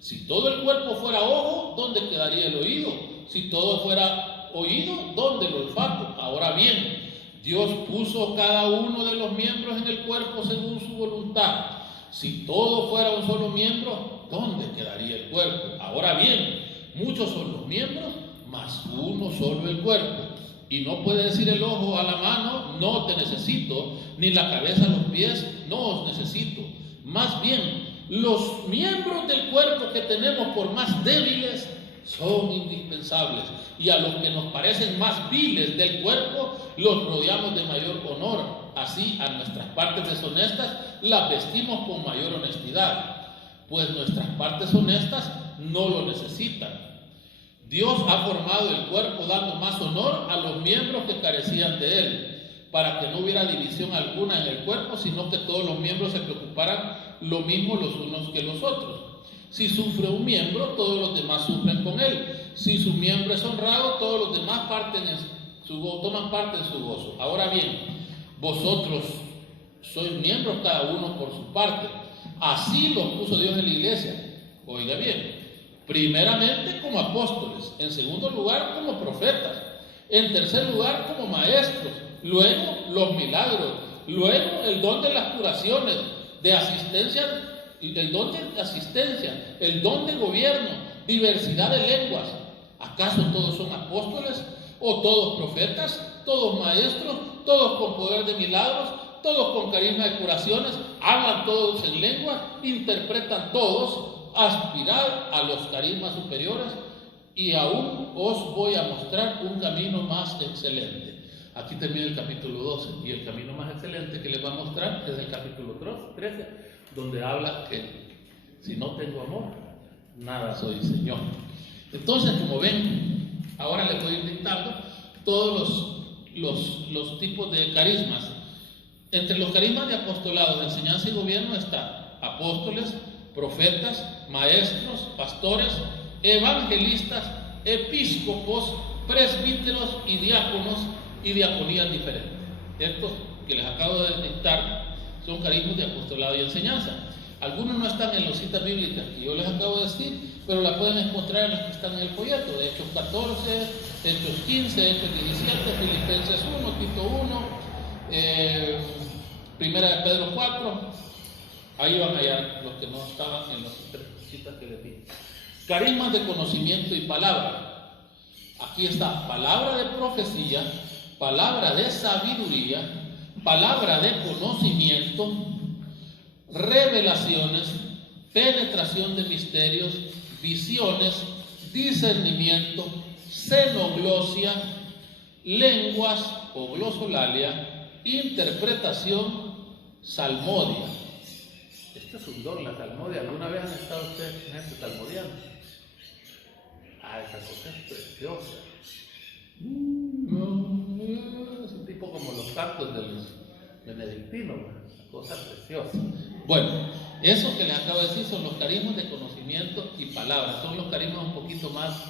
Si todo el cuerpo fuera ojo, ¿dónde quedaría el oído? Si todo fuera oído, ¿dónde el olfato? Ahora bien, Dios puso cada uno de los miembros en el cuerpo según su voluntad. Si todo fuera un solo miembro, ¿dónde quedaría el cuerpo? Ahora bien, muchos son los miembros, mas uno solo el cuerpo. Y no puede decir el ojo a la mano, no te necesito, ni la cabeza a los pies, no os necesito. Más bien, los miembros del cuerpo que tenemos, por más débiles, son indispensables. Y a los que nos parecen más viles del cuerpo, los rodeamos de mayor honor. Así, a nuestras partes deshonestas las vestimos con mayor honestidad, pues nuestras partes honestas no lo necesitan. Dios ha formado el cuerpo dando más honor a los miembros que carecían de él, para que no hubiera división alguna en el cuerpo, sino que todos los miembros se preocuparan lo mismo los unos que los otros. Si sufre un miembro, todos los demás sufren con él. Si su miembro es honrado, todos los demás toman parte en su gozo. Ahora bien, vosotros sois miembros cada uno por su parte. Así los puso Dios en la iglesia. Oiga bien, primeramente como apóstoles, en segundo lugar como profetas, en tercer lugar como maestros, luego los milagros, luego el don de las curaciones, de asistencia, el don de asistencia, el don de gobierno, diversidad de lenguas. ¿Acaso todos son apóstoles? ¿O todos profetas? ¿Todos maestros? ¿Todos con poder de milagros? ¿Todos con carisma de curaciones? ¿Hablan todos en lengua? ¿Interpretan todos? Aspirad a los carismas superiores, y aún os voy a mostrar un camino más excelente. Aquí termina el capítulo 12, y el camino más excelente que les va a mostrar es el capítulo 13, donde habla que si no tengo amor, nada soy, Señor. Entonces, como ven, ahora les voy a ir dictando todos los tipos de carismas. Entre los carismas de apostolado, de enseñanza y gobierno está apóstoles, profetas, maestros, pastores, evangelistas, episcopos, presbíteros y diáconos y diaconías diferentes. Estos que les acabo de dictar son carismas de apostolado y enseñanza. Algunos no están en las citas bíblicas que yo les acabo de decir, pero las pueden encontrar en las que están en el folleto, de Hechos 14, Hechos 15, Hechos 17, Filipenses 1, Tito 1, Primera de Pedro 4. Ahí van a hallar los que no estaban en las citas que les di. Carismas de conocimiento y palabra. Aquí está palabra de profecía, palabra de sabiduría, palabra de conocimiento, revelaciones, penetración de misterios, visiones, discernimiento, xenoglosia, lenguas o glosolalia, interpretación, salmodia. Este es un don, la salmodia. ¿Alguna vez han estado ustedes con gente salmodiando? Esa cosa es preciosa. Es un tipo como los cantos benedictino, una cosa preciosa. Bueno, esos que les acabo de decir son los carismas de conocimiento y palabra. Son los carismas un poquito más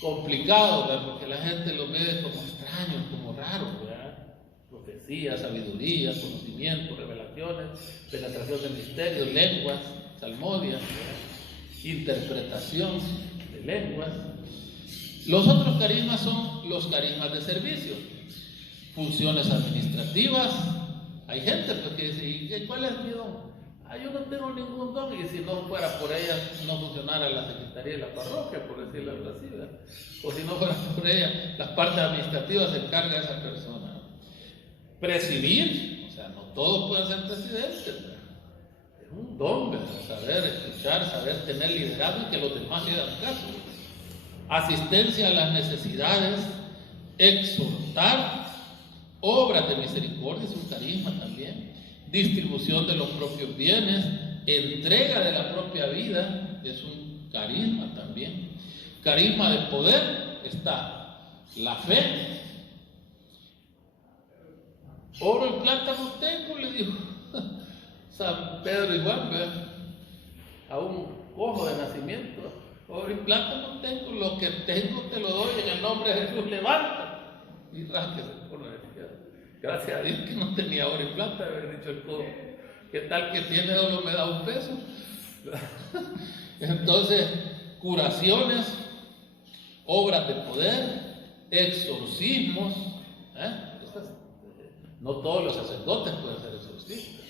complicados, ¿verdad? Porque la gente los ve como extraños, como raros, ¿verdad? Profecía, sabiduría, conocimiento, revelaciones, penetración de misterios, lenguas, salmodias, ¿verdad? Interpretación de lenguas. Los otros carismas son los carismas de servicio, funciones administrativas. Hay gente pues, que dice, ¿y cuál es mi don? Yo no tengo ningún don, y si no fuera por ella no funcionara la secretaría de la parroquia, por decirlo así, ¿verdad? O si no fuera por ella, las partes administrativas se encarga esa persona. Presidir, o sea, no todos pueden ser presidentes, ¿verdad? Es un don, ¿verdad? Saber escuchar, saber tener liderazgo y que los demás le hagan caso. Asistencia a las necesidades, exhortar, obras de misericordia, es un carisma también, distribución de los propios bienes, entrega de la propia vida, es un carisma también. Carisma de poder está la fe. Oro y plata no tengo, le dijo San Pedro y Juan, ¿verdad? A un cojo de nacimiento. Oro y plata no tengo, lo que tengo te lo doy en el nombre de Jesús, levanta. Y rásquese por la izquierda. Gracias a Dios que no tenía oro y plata, haber dicho el cojo. ¿Qué tal que tiene solo me da un peso? Entonces, curaciones, obras de poder, exorcismos. No todos los sacerdotes pueden ser exorcistas.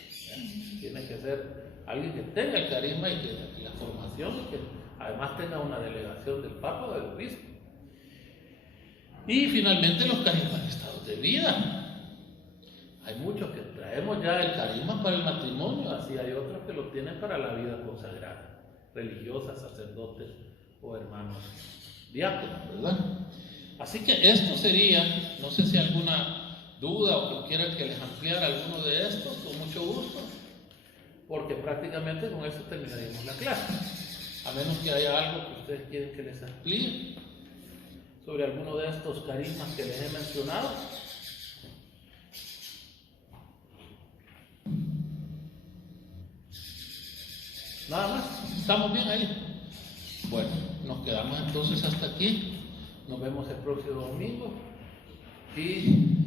Tiene que ser alguien que tenga el carisma y que la formación y que además tenga una delegación del Papa o del Obispo. Y finalmente los carismas de estados de vida. Hay muchos que traemos ya el carisma para el matrimonio, así hay otros que lo tienen para la vida consagrada, religiosas, sacerdotes o hermanos diáconos, ¿verdad? Así que esto sería, no sé si alguna duda o que quieran que les ampliara alguno de estos, con mucho gusto, porque prácticamente con eso terminaríamos la clase, a menos que haya algo que ustedes quieren que les explique sobre alguno de estos carismas que les he mencionado. Nada más, ¿estamos bien ahí? Bueno, nos quedamos entonces hasta aquí. Nos vemos el próximo domingo y